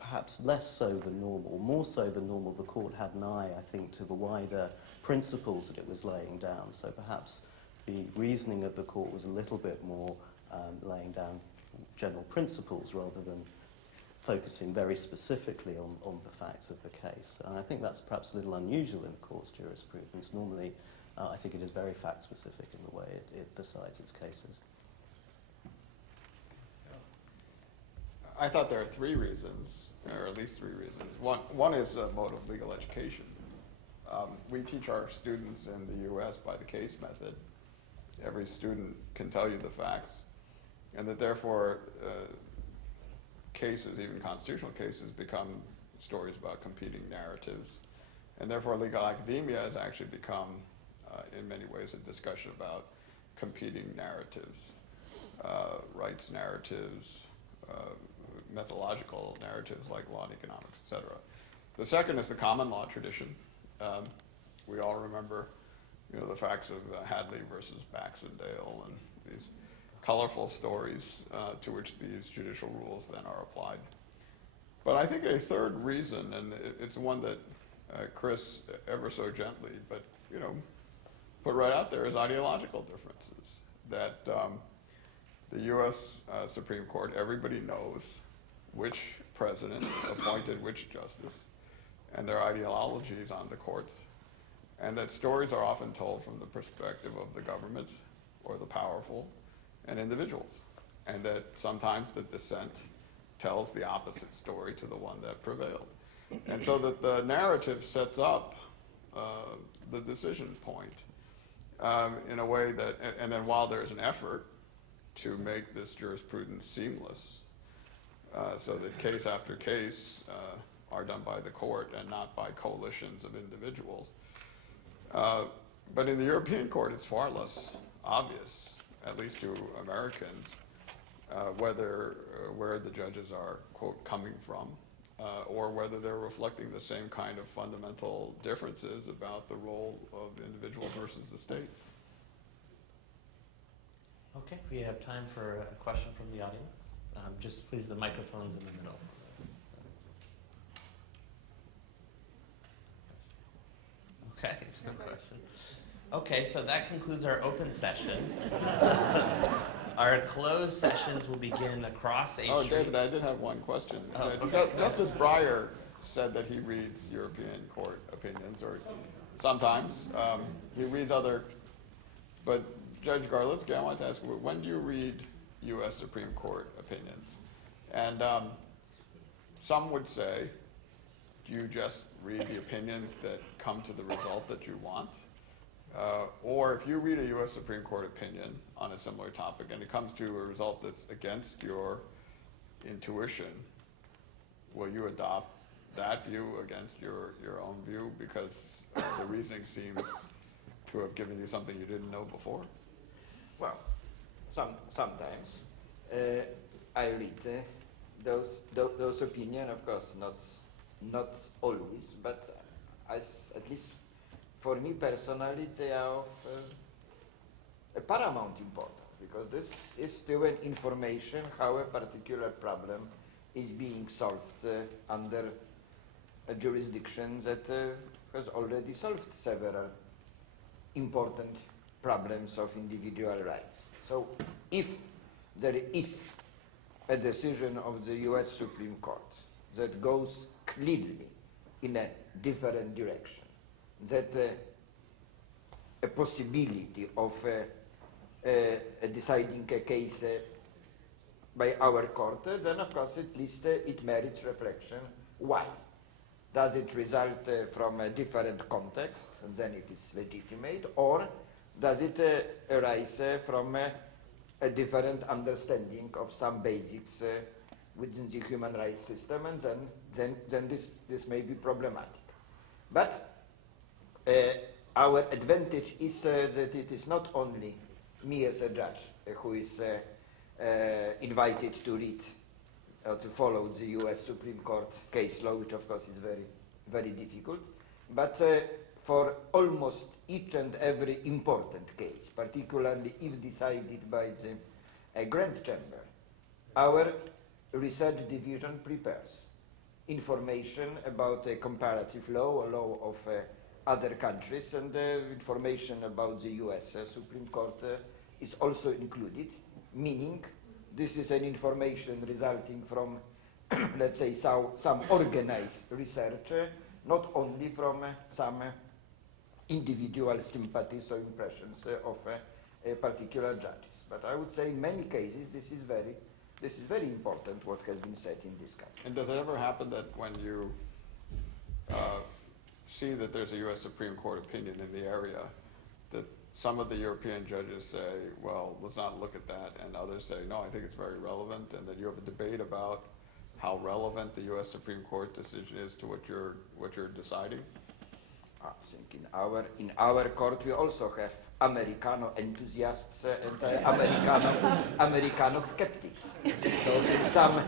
perhaps less so than normal, more so than normal, the court had an eye, I think, to the wider principles that it was laying down. So perhaps the reasoning of the court was a little bit more laying down general principles rather than focusing very specifically on the facts of the case. And I think that's perhaps a little unusual in the court's jurisprudence. Normally, I think it is very fact-specific in the way it decides its cases. I thought there are three reasons, or at least three reasons. One is a mode of legal education. We teach our students in the U.S. by the case method. Every student can tell you the facts, and that therefore cases, even constitutional cases, become stories about competing narratives. And therefore legal academia has actually become, in many ways, a discussion about competing narratives, rights narratives, methodological narratives like law and economics, et cetera. The second is the common law tradition. We all remember, the facts of Hadley versus Baxendale and these colorful stories to which these judicial rules then are applied. But I think a third reason, and it's one that Chris ever so gently, but put right out there, is ideological differences. That the U.S. Supreme Court, everybody knows which president appointed which justice, and their ideologies on the courts, and that stories are often told from the perspective of the government or the powerful and individuals, and that sometimes the dissent tells the opposite story to the one that prevailed. And so that the narrative sets up the decision point in a way that, and then while there's an effort to make this jurisprudence seamless, so that case after case are done by the court and not by coalitions of individuals. But in the European court, it's far less obvious, at least to Americans, where the judges are, quote, coming from, or whether they're reflecting the same kind of fundamental differences about the role of the individual versus the state. Okay, we have time for a question from the audience. Just please, the microphone's in the middle. Okay, no question. Okay, so that concludes our open session. Our closed sessions will begin across A Street. Oh, David, I did have one question. Oh, okay. Justice Breyer said that he reads European court opinions, or sometimes he reads other, but Judge Garlicki, I wanted to ask, when do you read U.S. Supreme Court opinions? And some would say, do you just read the opinions that come to the result that you want? Or if you read a U.S. Supreme Court opinion on a similar topic and it comes to a result that's against your intuition, will you adopt that view against your own view because the reasoning seems to have given you something you didn't know before? Well, sometimes I read those opinions, of course, not always, but at least for me personally, they are of a paramount importance, because this is still an information how a particular problem is being solved under a jurisdiction that has already solved several important problems of individual rights. So if there is a decision of the US Supreme Court that goes clearly in a different direction, that a possibility of deciding a case by our court, then of course at least it merits reflection. Why? Does it result from a different context, and then it is legitimate, or does it arise from a different understanding of some basics within the human rights system, and then this may be problematic. But our advantage is that it is not only me as a judge who is invited to read or to follow the US Supreme Court case law, which of course is very, very difficult, but for almost each and every important case, particularly if decided by the Grand Chamber, our research division prepares information about comparative law or law of other countries, and information about the US Supreme Court is also included, meaning this is an information resulting from, let's say, some organized research, not only from some individual sympathies or impressions of particular judges. But I would say in many cases this is very, This is very important, what has been said in this country. And does it ever happen that when you see that there's a U.S. Supreme Court opinion in the area, that some of the European judges say, well, let's not look at that, and others say, no, I think it's very relevant, and that you have a debate about how relevant the U.S. Supreme Court decision is to what you're deciding? I think in our court we also have Americano enthusiasts and Americano skeptics. So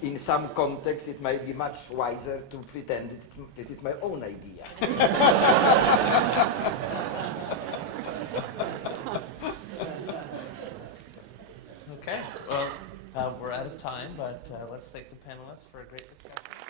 in some contexts it might be much wiser to pretend it is my own idea. Okay, well, we're out of time, but let's thank the panelists for a great discussion.